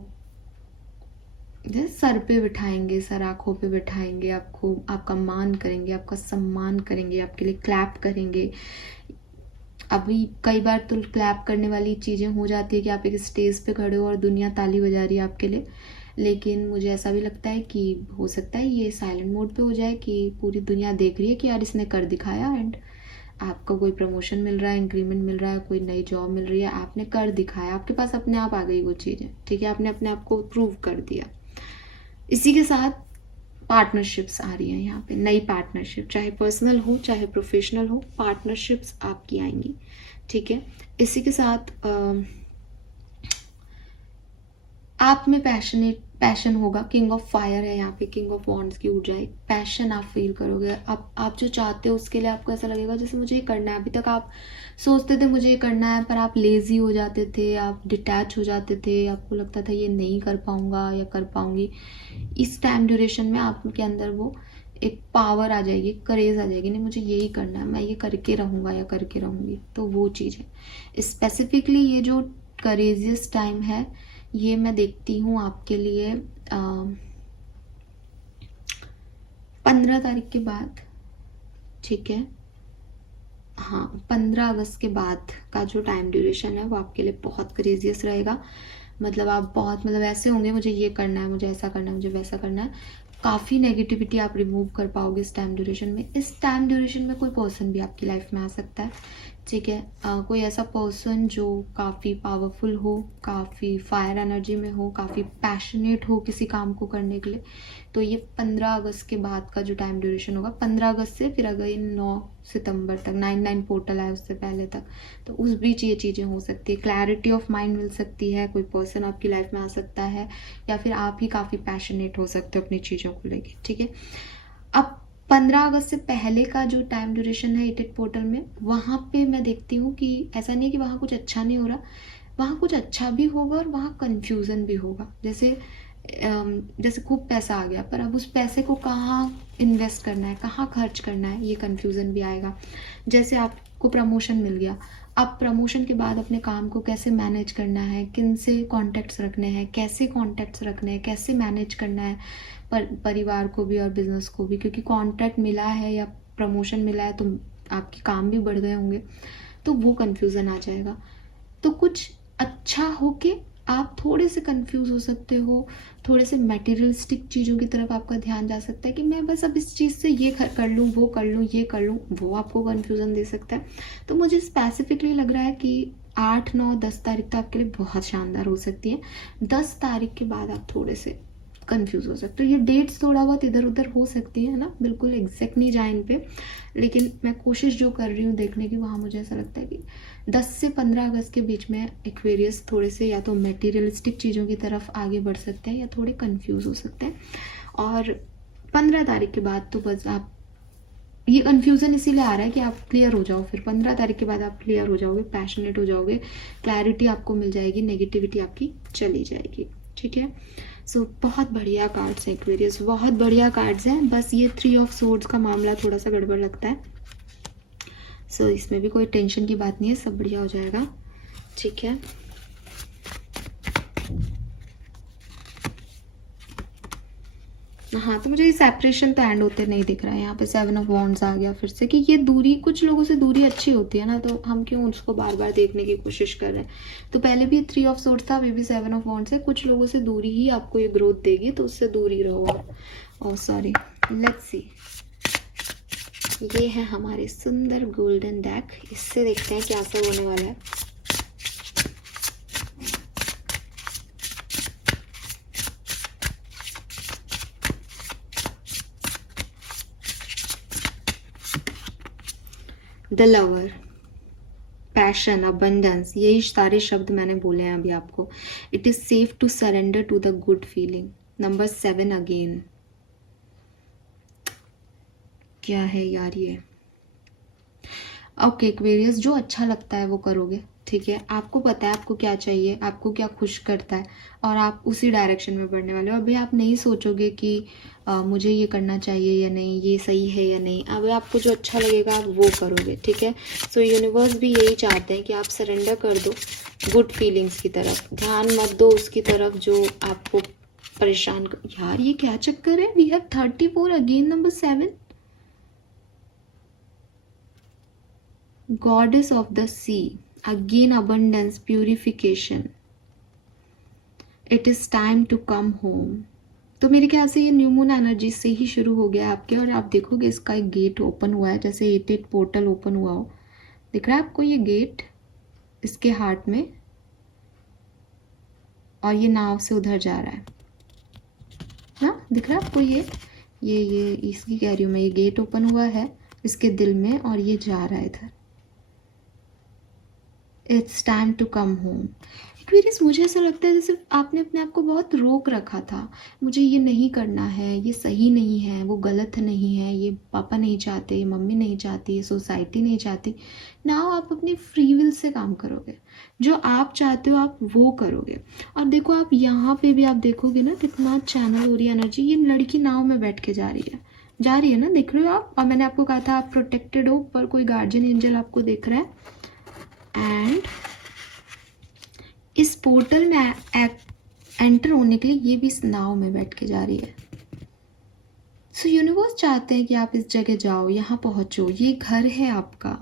जैसे सर पे बिठाएंगे, सर आँखों पे बिठाएंगे, आपको आपका मान करेंगे, आपका सम्मान करेंगे, आपके लिए क्लैप करेंगे। अभी कई बार तो क्लैप करने वाली चीज़ें हो जाती है कि आप एक स्टेज पे खड़े हो और दुनिया ताली बजा रही है आपके लिए, लेकिन मुझे ऐसा भी लगता है कि हो सकता है ये साइलेंट मोड पे हो जाए कि पूरी दुनिया देख रही है कि यार इसने कर दिखाया, एंड आपको कोई प्रमोशन मिल रहा है, इंक्रीमेंट मिल रहा है, कोई नई जॉब मिल रही है, आपने कर दिखाया, आपके पास अपने आप आ गई वो चीज़ें, ठीक है, आपने अपने आप को प्रूव कर दिया। इसी के साथ पार्टनरशिप्स आ रही हैं यहाँ पे, नई पार्टनरशिप, चाहे पर्सनल हो चाहे प्रोफेशनल हो, पार्टनरशिप्स आपकी आएंगी, ठीक है। इसी के साथ आप में पैशन होगा। किंग ऑफ फायर है यहाँ पे, किंग ऑफ वॉन्ड्स की ऊर्जा है, पैशन आप फील करोगे। आप जो चाहते हो उसके लिए आपको ऐसा लगेगा जैसे मुझे ये करना है। अभी तक आप सोचते थे मुझे ये करना है, पर आप लेजी हो जाते थे, आप डिटैच हो जाते थे, आपको लगता था ये नहीं कर पाऊंगा या कर पाऊंगी। इस टाइम ड्यूरेशन में आपके अंदर वो एक पावर आ जाएगी, करेज आ जाएगी, नहीं मुझे यही करना है, मैं ये करके रहूँगा या करके रहूँगी। तो वो चीज़ है। स्पेसिफिकली ये जो करेजियस टाइम है ये मैं देखती हूँ आपके लिए 15 तारीख के बाद, ठीक है। हाँ, 15 अगस्त के बाद का जो टाइम ड्यूरेशन है वो आपके लिए बहुत क्रेजियस रहेगा। मतलब आप बहुत ऐसे होंगे मुझे ये करना है, मुझे ऐसा करना है, मुझे वैसा करना है। काफ़ी नेगेटिविटी आप रिमूव कर पाओगे इस टाइम ड्यूरेशन में। इस टाइम ड्यूरेशन में कोई पर्सन भी आपकी लाइफ में आ सकता है, ठीक है। कोई ऐसा पर्सन जो काफ़ी पावरफुल हो, काफ़ी फायर एनर्जी में हो, काफ़ी पैशनेट हो किसी काम को करने के लिए। तो ये 15 अगस्त के बाद का जो टाइम ड्यूरेशन होगा, 15 अगस्त से फिर अगर 9 सितंबर तक 9/9 पोर्टल आए उससे पहले तक, तो उस बीच ये चीज़ें हो सकती है। क्लैरिटी ऑफ माइंड मिल सकती है, कोई पर्सन आपकी लाइफ में आ सकता है, या फिर आप ही काफ़ी पैशनेट हो सकते हो अपनी चीज़ों को लेके, ठीक है। अब 15 अगस्त से पहले का जो टाइम ड्यूरेशन है एटेड पोर्टल में, वहाँ पे मैं देखती हूँ कि ऐसा नहीं है कि वहाँ कुछ अच्छा नहीं हो रहा, वहाँ कुछ अच्छा भी होगा और वहाँ कन्फ्यूज़न भी होगा। जैसे खूब पैसा आ गया, पर अब उस पैसे को कहाँ इन्वेस्ट करना है, कहाँ खर्च करना है, ये कन्फ्यूज़न भी आएगा। जैसे आपको प्रमोशन मिल गया, अब प्रमोशन के बाद अपने काम को कैसे मैनेज करना है, किन से कॉन्टैक्ट्स रखने हैं, कैसे कॉन्टैक्ट्स रखने हैं, कैसे मैनेज करना है परिवार को भी और बिजनेस को भी, क्योंकि कॉन्ट्रैक्ट मिला है या प्रमोशन मिला है तो आपके काम भी बढ़ गए होंगे, तो वो कन्फ्यूज़न आ जाएगा। तो कुछ अच्छा हो के आप थोड़े से कंफ्यूज हो सकते हो, थोड़े से मटेरियलिस्टिक चीज़ों की तरफ आपका ध्यान जा सकता है कि मैं बस अब इस चीज़ से ये कर लूँ, वो कर लूँ, ये कर लूँ, वो आपको कन्फ्यूज़न दे सकता है। तो मुझे स्पेसिफिकली लग रहा है कि 8, 9, 10 तारीख तक आपके लिए बहुत शानदार हो सकती है। 10 तारीख के बाद आप थोड़े से कंफ्यूज हो सकते हो। ये डेट्स थोड़ा बहुत इधर उधर हो सकती है ना, बिल्कुल एग्जैक्ट नहीं जाए इन पे, लेकिन मैं कोशिश जो कर रही हूँ देखने की, वहाँ मुझे ऐसा लगता है कि 10 से 15 अगस्त के बीच में एक्वेरियस थोड़े से या तो मटेरियलिस्टिक चीज़ों की तरफ आगे बढ़ सकते हैं या थोड़े कंफ्यूज हो सकते हैं। और 15 तारीख के बाद तो बस आप, ये कन्फ्यूज़न इसीलिए आ रहा है कि आप क्लियर हो जाओ, फिर 15 तारीख के बाद आप क्लियर हो जाओगे, पैशनेट हो जाओगे, क्लैरिटी आपको मिल जाएगी, नेगेटिविटी आपकी चली जाएगी, ठीक है। सो बहुत बढ़िया कार्ड्स हैं एक्वेरियस, बहुत बढ़िया कार्ड्स हैं। बस ये 3 ऑफ सोर्ड्स का मामला थोड़ा सा गड़बड़ लगता है। सो इसमें भी कोई टेंशन की बात नहीं है, सब बढ़िया हो जाएगा, ठीक है। हाँ, तो मुझे ये सेपरेशन तो एंड होते नहीं दिख रहा है। यहाँ पे 7 ऑफ वॉन्ड्स आ गया फिर से कि ये दूरी, कुछ लोगों से दूरी अच्छी होती है ना, तो हम क्यों उसको बार बार देखने की कोशिश कर रहे हैं। तो पहले भी 3 ऑफ सोर्स था, अभी भी 7 ऑफ वॉन्ड्स है। कुछ लोगों से दूरी ही आपको ये ग्रोथ देगी, तो उससे दूर ही रहो आप। Oh sorry, let's see. ये है हमारे सुंदर गोल्डन डेक। इससे देखते हैं क्या सब होने वाला है। द लवर, पैशन, अबंडेंस, यही सारे शब्द मैंने बोले हैं अभी आपको। It is safe to surrender to the good feeling. Number 7 again. क्या है यार ये। ओके एक्वेरियस, जो अच्छा लगता है वो करोगे, ठीक है। आपको पता है आपको क्या चाहिए, आपको क्या खुश करता है, और आप उसी डायरेक्शन में बढ़ने वाले हो। अभी आप नहीं सोचोगे कि मुझे ये करना चाहिए या नहीं, ये सही है या नहीं। अभी आपको जो अच्छा लगेगा आप वो करोगे, ठीक है। सो यूनिवर्स भी यही चाहते हैं कि आप सरेंडर कर दो गुड फीलिंग्स की तरफ, ध्यान मत दो उसकी तरफ जो आपको परेशान यार ये क्या चक्कर है। We have 34 again, number 7। Goddess of the sea, again abundance, purification. It is time to come home. तो मेरे ख्याल से ये न्यू मून एनर्जी से ही शुरू हो गया है आपके, और आप देखोगे इसका एक गेट ओपन हुआ है, जैसे 88 पोर्टल ओपन हुआ हो। दिख रहा है आपको ये गेट इसके हार्ट में, और ये नाव से उधर जा रहा है ना, दिख रहा है आपको ये इसकी कह रही हूँ मैं, ये गेट ओपन हुआ है इसके दिल में, और ये जा रहा है इधर। It's time to come home. Aquarius, मुझे ऐसा लगता है जैसे आपने अपने आप को बहुत रोक रखा था। मुझे ये नहीं करना है, ये सही नहीं है, वो गलत नहीं है, ये पापा नहीं चाहते, ये मम्मी नहीं चाहती, ये सोसाइटी नहीं चाहती ना। आप अपनी फ्री विल से काम करोगे, जो आप चाहते हो आप वो करोगे। और देखो आप यहाँ पे भी आप देखोगे ना कितना चैनल हो रही है एनर्जी। ये लड़की नाव में बैठ के जा रही है ना, देख रहे हो आप। और मैंने आपको कहा था आप प्रोटेक्टेड हो, पर कोई गार्जियन एंजल आपको देख रहा है। एंड इस पोर्टल में एंटर होने के लिए ये भी इस नाव में बैठ के जा रही है। सो यूनिवर्स चाहते हैं कि आप इस जगह जाओ, यहाँ पहुँचो, ये घर है आपका।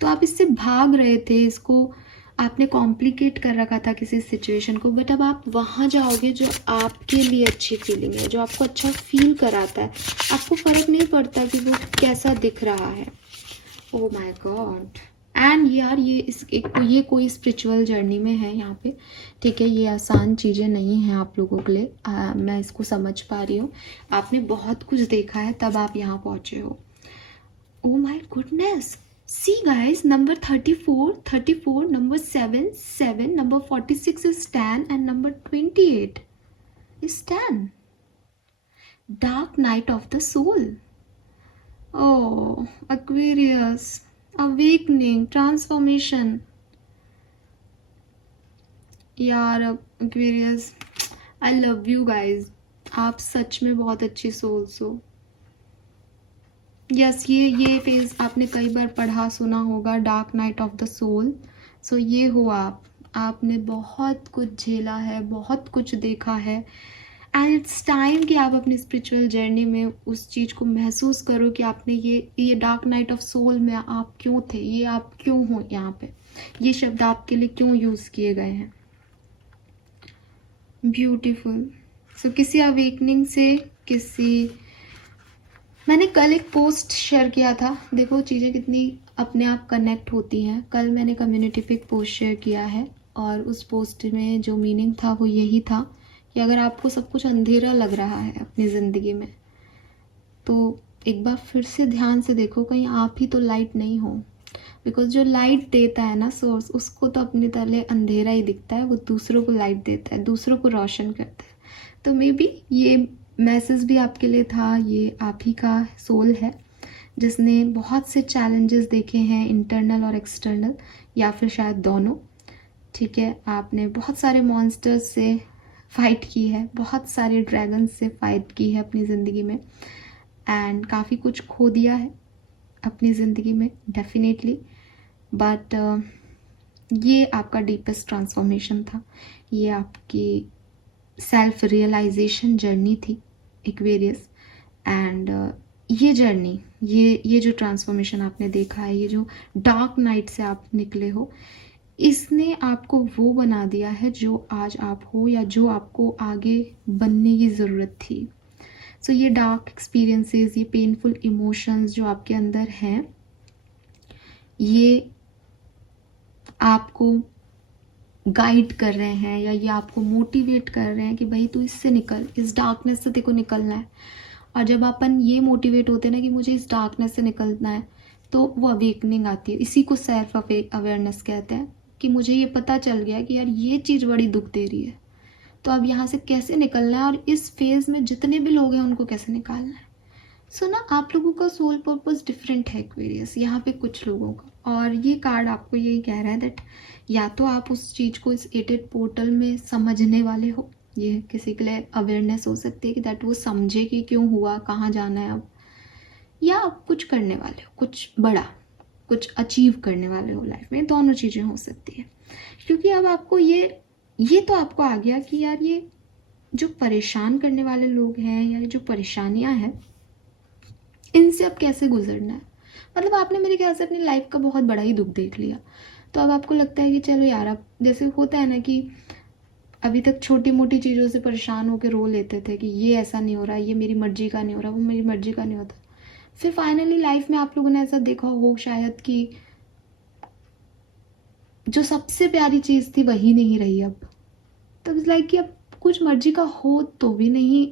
तो आप इससे भाग रहे थे, इसको आपने कॉम्प्लिकेट कर रखा था किसी सिचुएशन को, बट अब आप वहाँ जाओगे जो आपके लिए अच्छी फीलिंग है, जो आपको अच्छा फील कराता है। आपको फ़र्क नहीं पड़ता कि वो कैसा दिख रहा है। ओह माय गॉड। एंड यार ये कोई स्पिरिचुअल जर्नी में है यहाँ पे, ठीक है। ये आसान चीज़ें नहीं हैं आप लोगों के लिए। मैं इसको समझ पा रही हूँ, आपने बहुत कुछ देखा है तब आप यहाँ पहुँचे हो। Oh my goodness, see guys, number 34, number 7, number 46 is 10, and number 28 is 10. Dark night of the soul. Oh, Aquarius, awakening, transformation. यार Aquarius, I love you guys. आप सच में बहुत अच्छी सोल्स हो। यस, ये फेज आपने कई बार पढ़ा सुना होगा, dark night of the soul. So ये हो आपने बहुत कुछ झेला है, बहुत कुछ देखा है, एंड इट्स टाइम कि आप अपनी स्पिरिचुअल जर्नी में उस चीज़ को महसूस करो कि आपने ये डार्क नाइट ऑफ सोल में आप क्यों थे, ये आप क्यों हो यहाँ पे, ये शब्द आपके लिए क्यों यूज़ किए गए हैं। ब्यूटीफुल। सो किसी अवेकनिंग से, मैंने कल एक पोस्ट शेयर किया था, देखो चीज़ें कितनी अपने आप कनेक्ट होती हैं। कल मैंने कम्युनिटी पे एक पोस्ट शेयर किया है, और उस पोस्ट में जो मीनिंग था वो यही था कि अगर आपको सब कुछ अंधेरा लग रहा है अपनी ज़िंदगी में, तो एक बार फिर से ध्यान से देखो कहीं आप ही तो लाइट नहीं हो। बिकॉज जो लाइट देता है ना सोर्स, उसको तो अपने तले अंधेरा ही दिखता है, वो दूसरों को लाइट देता है, दूसरों को रोशन करता है। तो मे बी ये मैसेज भी आपके लिए था। ये आप ही का सोल है जिसने बहुत से चैलेंजेस देखे हैं, इंटरनल और एक्सटर्नल, या फिर शायद दोनों, ठीक है। आपने बहुत सारे मॉन्स्टर्स से फाइट की है, बहुत सारे ड्रैगन से फाइट की है अपनी ज़िंदगी में, एंड काफ़ी कुछ खो दिया है अपनी ज़िंदगी में डेफिनेटली। बट ये आपका डीपेस्ट ट्रांसफॉर्मेशन था, ये आपकी सेल्फ रियलाइजेशन जर्नी थी, एक्वेरियस। एंड ये जर्नी, ये जो ट्रांसफॉर्मेशन आपने देखा है, ये जो डार्क नाइट से आप निकले हो, इसने आपको वो बना दिया है जो आज आप हो, या जो आपको आगे बनने की ज़रूरत थी। सो ये डार्क एक्सपीरियंसेस, ये पेनफुल इमोशंस जो आपके अंदर हैं, ये आपको गाइड कर रहे हैं, या ये आपको मोटिवेट कर रहे हैं कि भाई तू इससे निकल, इस डार्कनेस से तेरे को निकलना है। और जब अपन ये मोटिवेट होते हैं ना कि मुझे इस डार्कनेस से निकलना है, तो वो अवेकनिंग आती है। इसी को सेल्फ अवेयरनेस कहते हैं, कि मुझे ये पता चल गया कि यार ये चीज़ बड़ी दुख दे रही है, तो अब यहाँ से कैसे निकलना है, और इस फेज़ में जितने भी लोग हैं उनको कैसे निकालना है। सो ना, आप लोगों का सोल पर्पस डिफरेंट है एक्वेरियस, यहाँ पे कुछ लोगों का। और ये कार्ड आपको यही कह रहा है दैट या तो आप उस चीज़ को इस 8 पोर्टल में समझने वाले हो, ये किसी के लिए अवेयरनेस हो सकती है कि दैट वो समझे कि क्यों हुआ, कहाँ जाना है अब, या आप कुछ करने वाले हो, कुछ बड़ा, कुछ अचीव करने वाले हो लाइफ में। दोनों चीज़ें हो सकती है, क्योंकि अब आपको ये तो आपको आ गया कि यार ये जो परेशान करने वाले लोग हैं, या जो परेशानियां हैं, इनसे अब कैसे गुजरना है। मतलब आपने मेरे ख्याल से अपनी लाइफ का बहुत बड़ा ही दुख देख लिया, तो अब आपको लगता है कि चलो यार, अब जैसे होता है ना कि अभी तक छोटी मोटी चीज़ों से परेशान होकर रो लेते थे कि ये ऐसा नहीं हो रहा, ये मेरी मर्जी का नहीं हो रहा, वो मेरी मर्जी का नहीं होता। फिर फाइनली लाइफ में आप लोगों ने ऐसा देखा हो शायद कि जो सबसे प्यारी चीज़ थी वही नहीं रही अब। तो इट्स लाइक कि अब कुछ मर्जी का हो तो भी नहीं,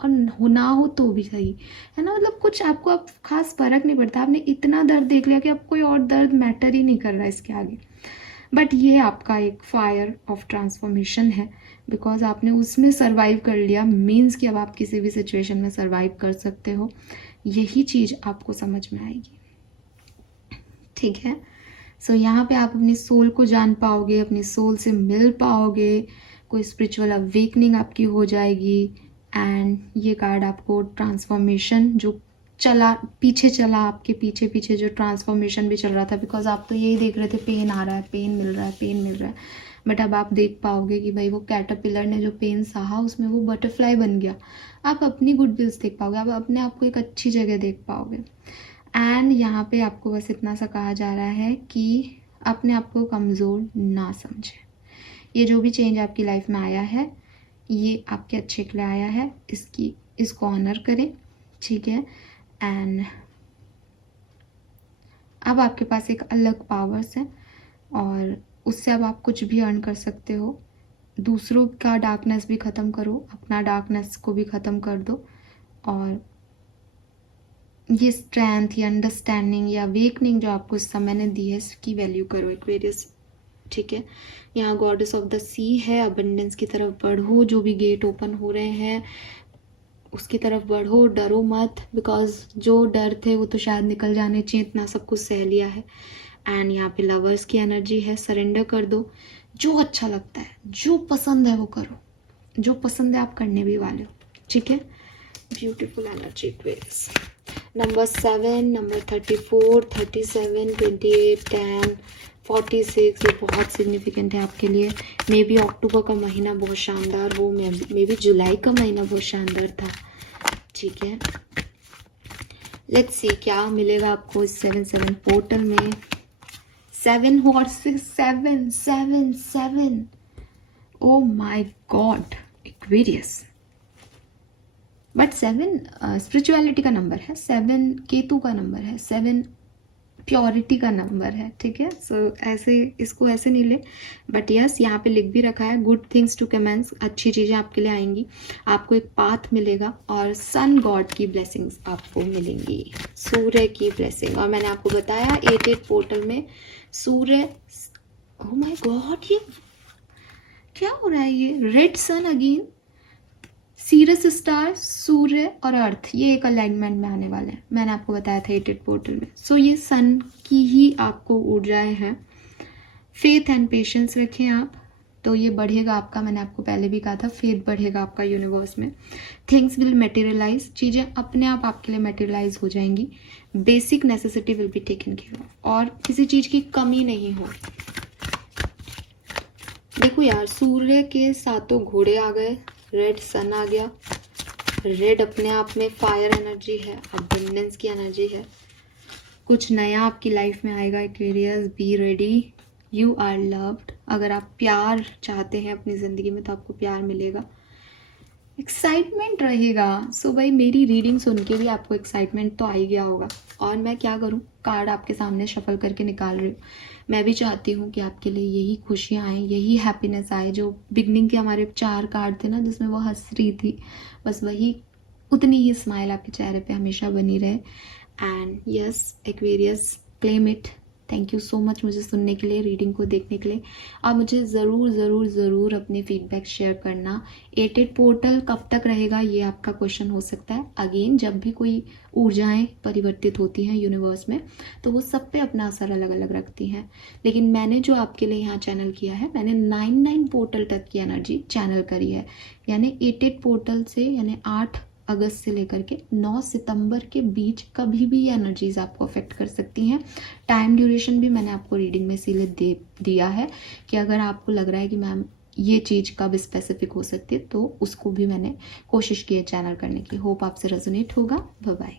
और ना हो तो भी सही है ना। मतलब कुछ आपको अब खास फर्क नहीं पड़ता, आपने इतना दर्द देख लिया कि अब कोई और दर्द मैटर ही नहीं कर रहा है इसके आगे। बट ये आपका एक फायर ऑफ ट्रांसफॉर्मेशन है, बिकॉज आपने उसमें सर्वाइव कर लिया, मीन्स कि अब आप किसी भी सिचुएशन में सर्वाइव कर सकते हो। यही चीज़ आपको समझ में आएगी, ठीक है। सो यहाँ पे आप अपनी सोल को जान पाओगे, अपनी सोल से मिल पाओगे, कोई स्पिरिचुअल अवेकनिंग आपकी हो जाएगी। एंड ये कार्ड आपको ट्रांसफॉर्मेशन जो पीछे चला आपके पीछे पीछे जो ट्रांसफॉर्मेशन भी चल रहा था, बिकॉज आप तो यही देख रहे थे पेन आ रहा है, पेन मिल रहा है, पेन मिल रहा है, बट अब आप देख पाओगे कि भाई वो कैटरपिलर ने जो पेन सहा उसमें वो बटरफ्लाई बन गया। आप अपनी गुड विल्स देख पाओगे, आप अपने आप को एक अच्छी जगह देख पाओगे। एंड यहाँ पे आपको बस इतना सा कहा जा रहा है कि अपने आप को कमज़ोर ना समझे। ये जो भी चेंज आपकी लाइफ में आया है, ये आपके अच्छे के लिए आया है, इसको ऑनर करें, ठीक है। एंड अब आपके पास एक अलग पावर्स है, और उससे अब आप कुछ भी अर्न कर सकते हो। दूसरों का डार्कनेस भी ख़त्म करो, अपना डार्कनेस को भी ख़त्म कर दो, और ये स्ट्रेंथ या अंडरस्टैंडिंग या अवेकनिंग जो आपको इस समय ने दी है, इसकी वैल्यू करो एक्वेरियस, ठीक है। यहाँ गॉडेस ऑफ द सी है, अबंडेंस की तरफ बढ़ो, जो भी गेट ओपन हो रहे हैं उसकी तरफ बढ़ो, डरो मत, बिकॉज जो डर थे वो तो शायद निकल जाने चाहिए, इतना सब कुछ सह लिया है। एंड यहाँ पे लवर्स की एनर्जी है, सरेंडर कर दो, जो अच्छा लगता है, जो पसंद है वो करो, जो पसंद है आप करने भी वाले हो, ठीक है। Beautiful energy Aquarius. Number 7, number 34, 37, 28, 10, 46, ये बहुत सिग्निफिकेंट है आपके लिए। मे बी अक्टूबर का महीना बहुत शानदार हो, मे बी जुलाई का महीना बहुत शानदार था, ठीक है। लेट्स सी क्या मिलेगा आपको इस 7 पोर्टल में। 7 horses, 7 oh my god Aquarius. But 7 spirituality का नंबर है, 7 केतु का नंबर है, 7 प्योरिटी का नंबर है, ठीक है। सो ऐसे इसको ऐसे नहीं ले, बट यस यहाँ पे लिख भी रखा है गुड थिंग्स टू कमेंस, अच्छी चीज़ें आपके लिए आएंगी, आपको एक पाथ मिलेगा, और सन गॉड की ब्लेसिंग्स आपको मिलेंगी, सूर्य की ब्लेसिंग। और मैंने आपको बताया 8 पोर्टल में सूर्य, ओह माय गॉड ये क्या हो रहा है, ये red sun again, Sirius star, सूर्य और अर्थ, ये एक अलाइनमेंट में आने वाले हैं, मैंने आपको बताया था 8 पोर्टल में। सो ये सन की ही आपको ऊर्जाएं हैं। फेथ एंड पेशेंस रखें आप, तो ये बढ़ेगा आपका, मैंने आपको पहले भी कहा था फेथ बढ़ेगा आपका यूनिवर्स में। थिंग्स विल मटेरियलाइज, चीज़ें अपने आप आपके लिए मटेरियलाइज हो जाएंगी। Basic necessity will be taken care of, और किसी चीज़ की कमी नहीं हो। देखो यार, सूर्य के सातों घोड़े आ गए, रेड सन आ गया, रेड अपने आप में फायर एनर्जी है, अबंडेंस की एनर्जी है। कुछ नया आपकी लाइफ में आएगा Aquarius, be ready, you are loved. अगर आप प्यार चाहते हैं अपनी ज़िंदगी में तो आपको प्यार मिलेगा, एक्साइटमेंट रहेगा। सो भाई मेरी रीडिंग सुन के भी आपको एक्साइटमेंट तो आ ही गया होगा। और मैं क्या करूं, कार्ड आपके सामने शफल करके निकाल रही हूँ। मैं भी चाहती हूँ कि आपके लिए यही खुशियाँ आए, यही हैप्पीनेस आए। जो बिगनिंग के हमारे 4 कार्ड थे ना जिसमें वो हंस रही थी, बस वही उतनी ही स्माइल आपके चेहरे पे हमेशा बनी रहे। And yes Aquarius, claim it. Thank you so much मुझे सुनने के लिए, रीडिंग को देखने के लिए। आप मुझे ज़रूर ज़रूर ज़रूर अपने फीडबैक शेयर करना। 88 पोर्टल कब तक रहेगा ये आपका क्वेश्चन हो सकता है। अगेन जब भी कोई ऊर्जाएं परिवर्तित होती हैं यूनिवर्स में तो वो सब पे अपना असर अलग अलग रखती हैं, लेकिन मैंने जो आपके लिए यहाँ चैनल किया है, मैंने 99 पोर्टल तक की एनर्जी चैनल करी है। यानी 88 पोर्टल से, यानी 8 अगस्त से लेकर के 9 सितंबर के बीच कभी भी ये एनर्जीज आपको अफेक्ट कर सकती हैं। टाइम ड्यूरेशन भी मैंने आपको रीडिंग में इसीलिए दिया है कि अगर आपको लग रहा है कि मैम ये चीज़ कब स्पेसिफिक हो सकती है तो उसको भी मैंने कोशिश की है चैनल करने की। होप आपसे रेजोनेट होगा। Bye bye.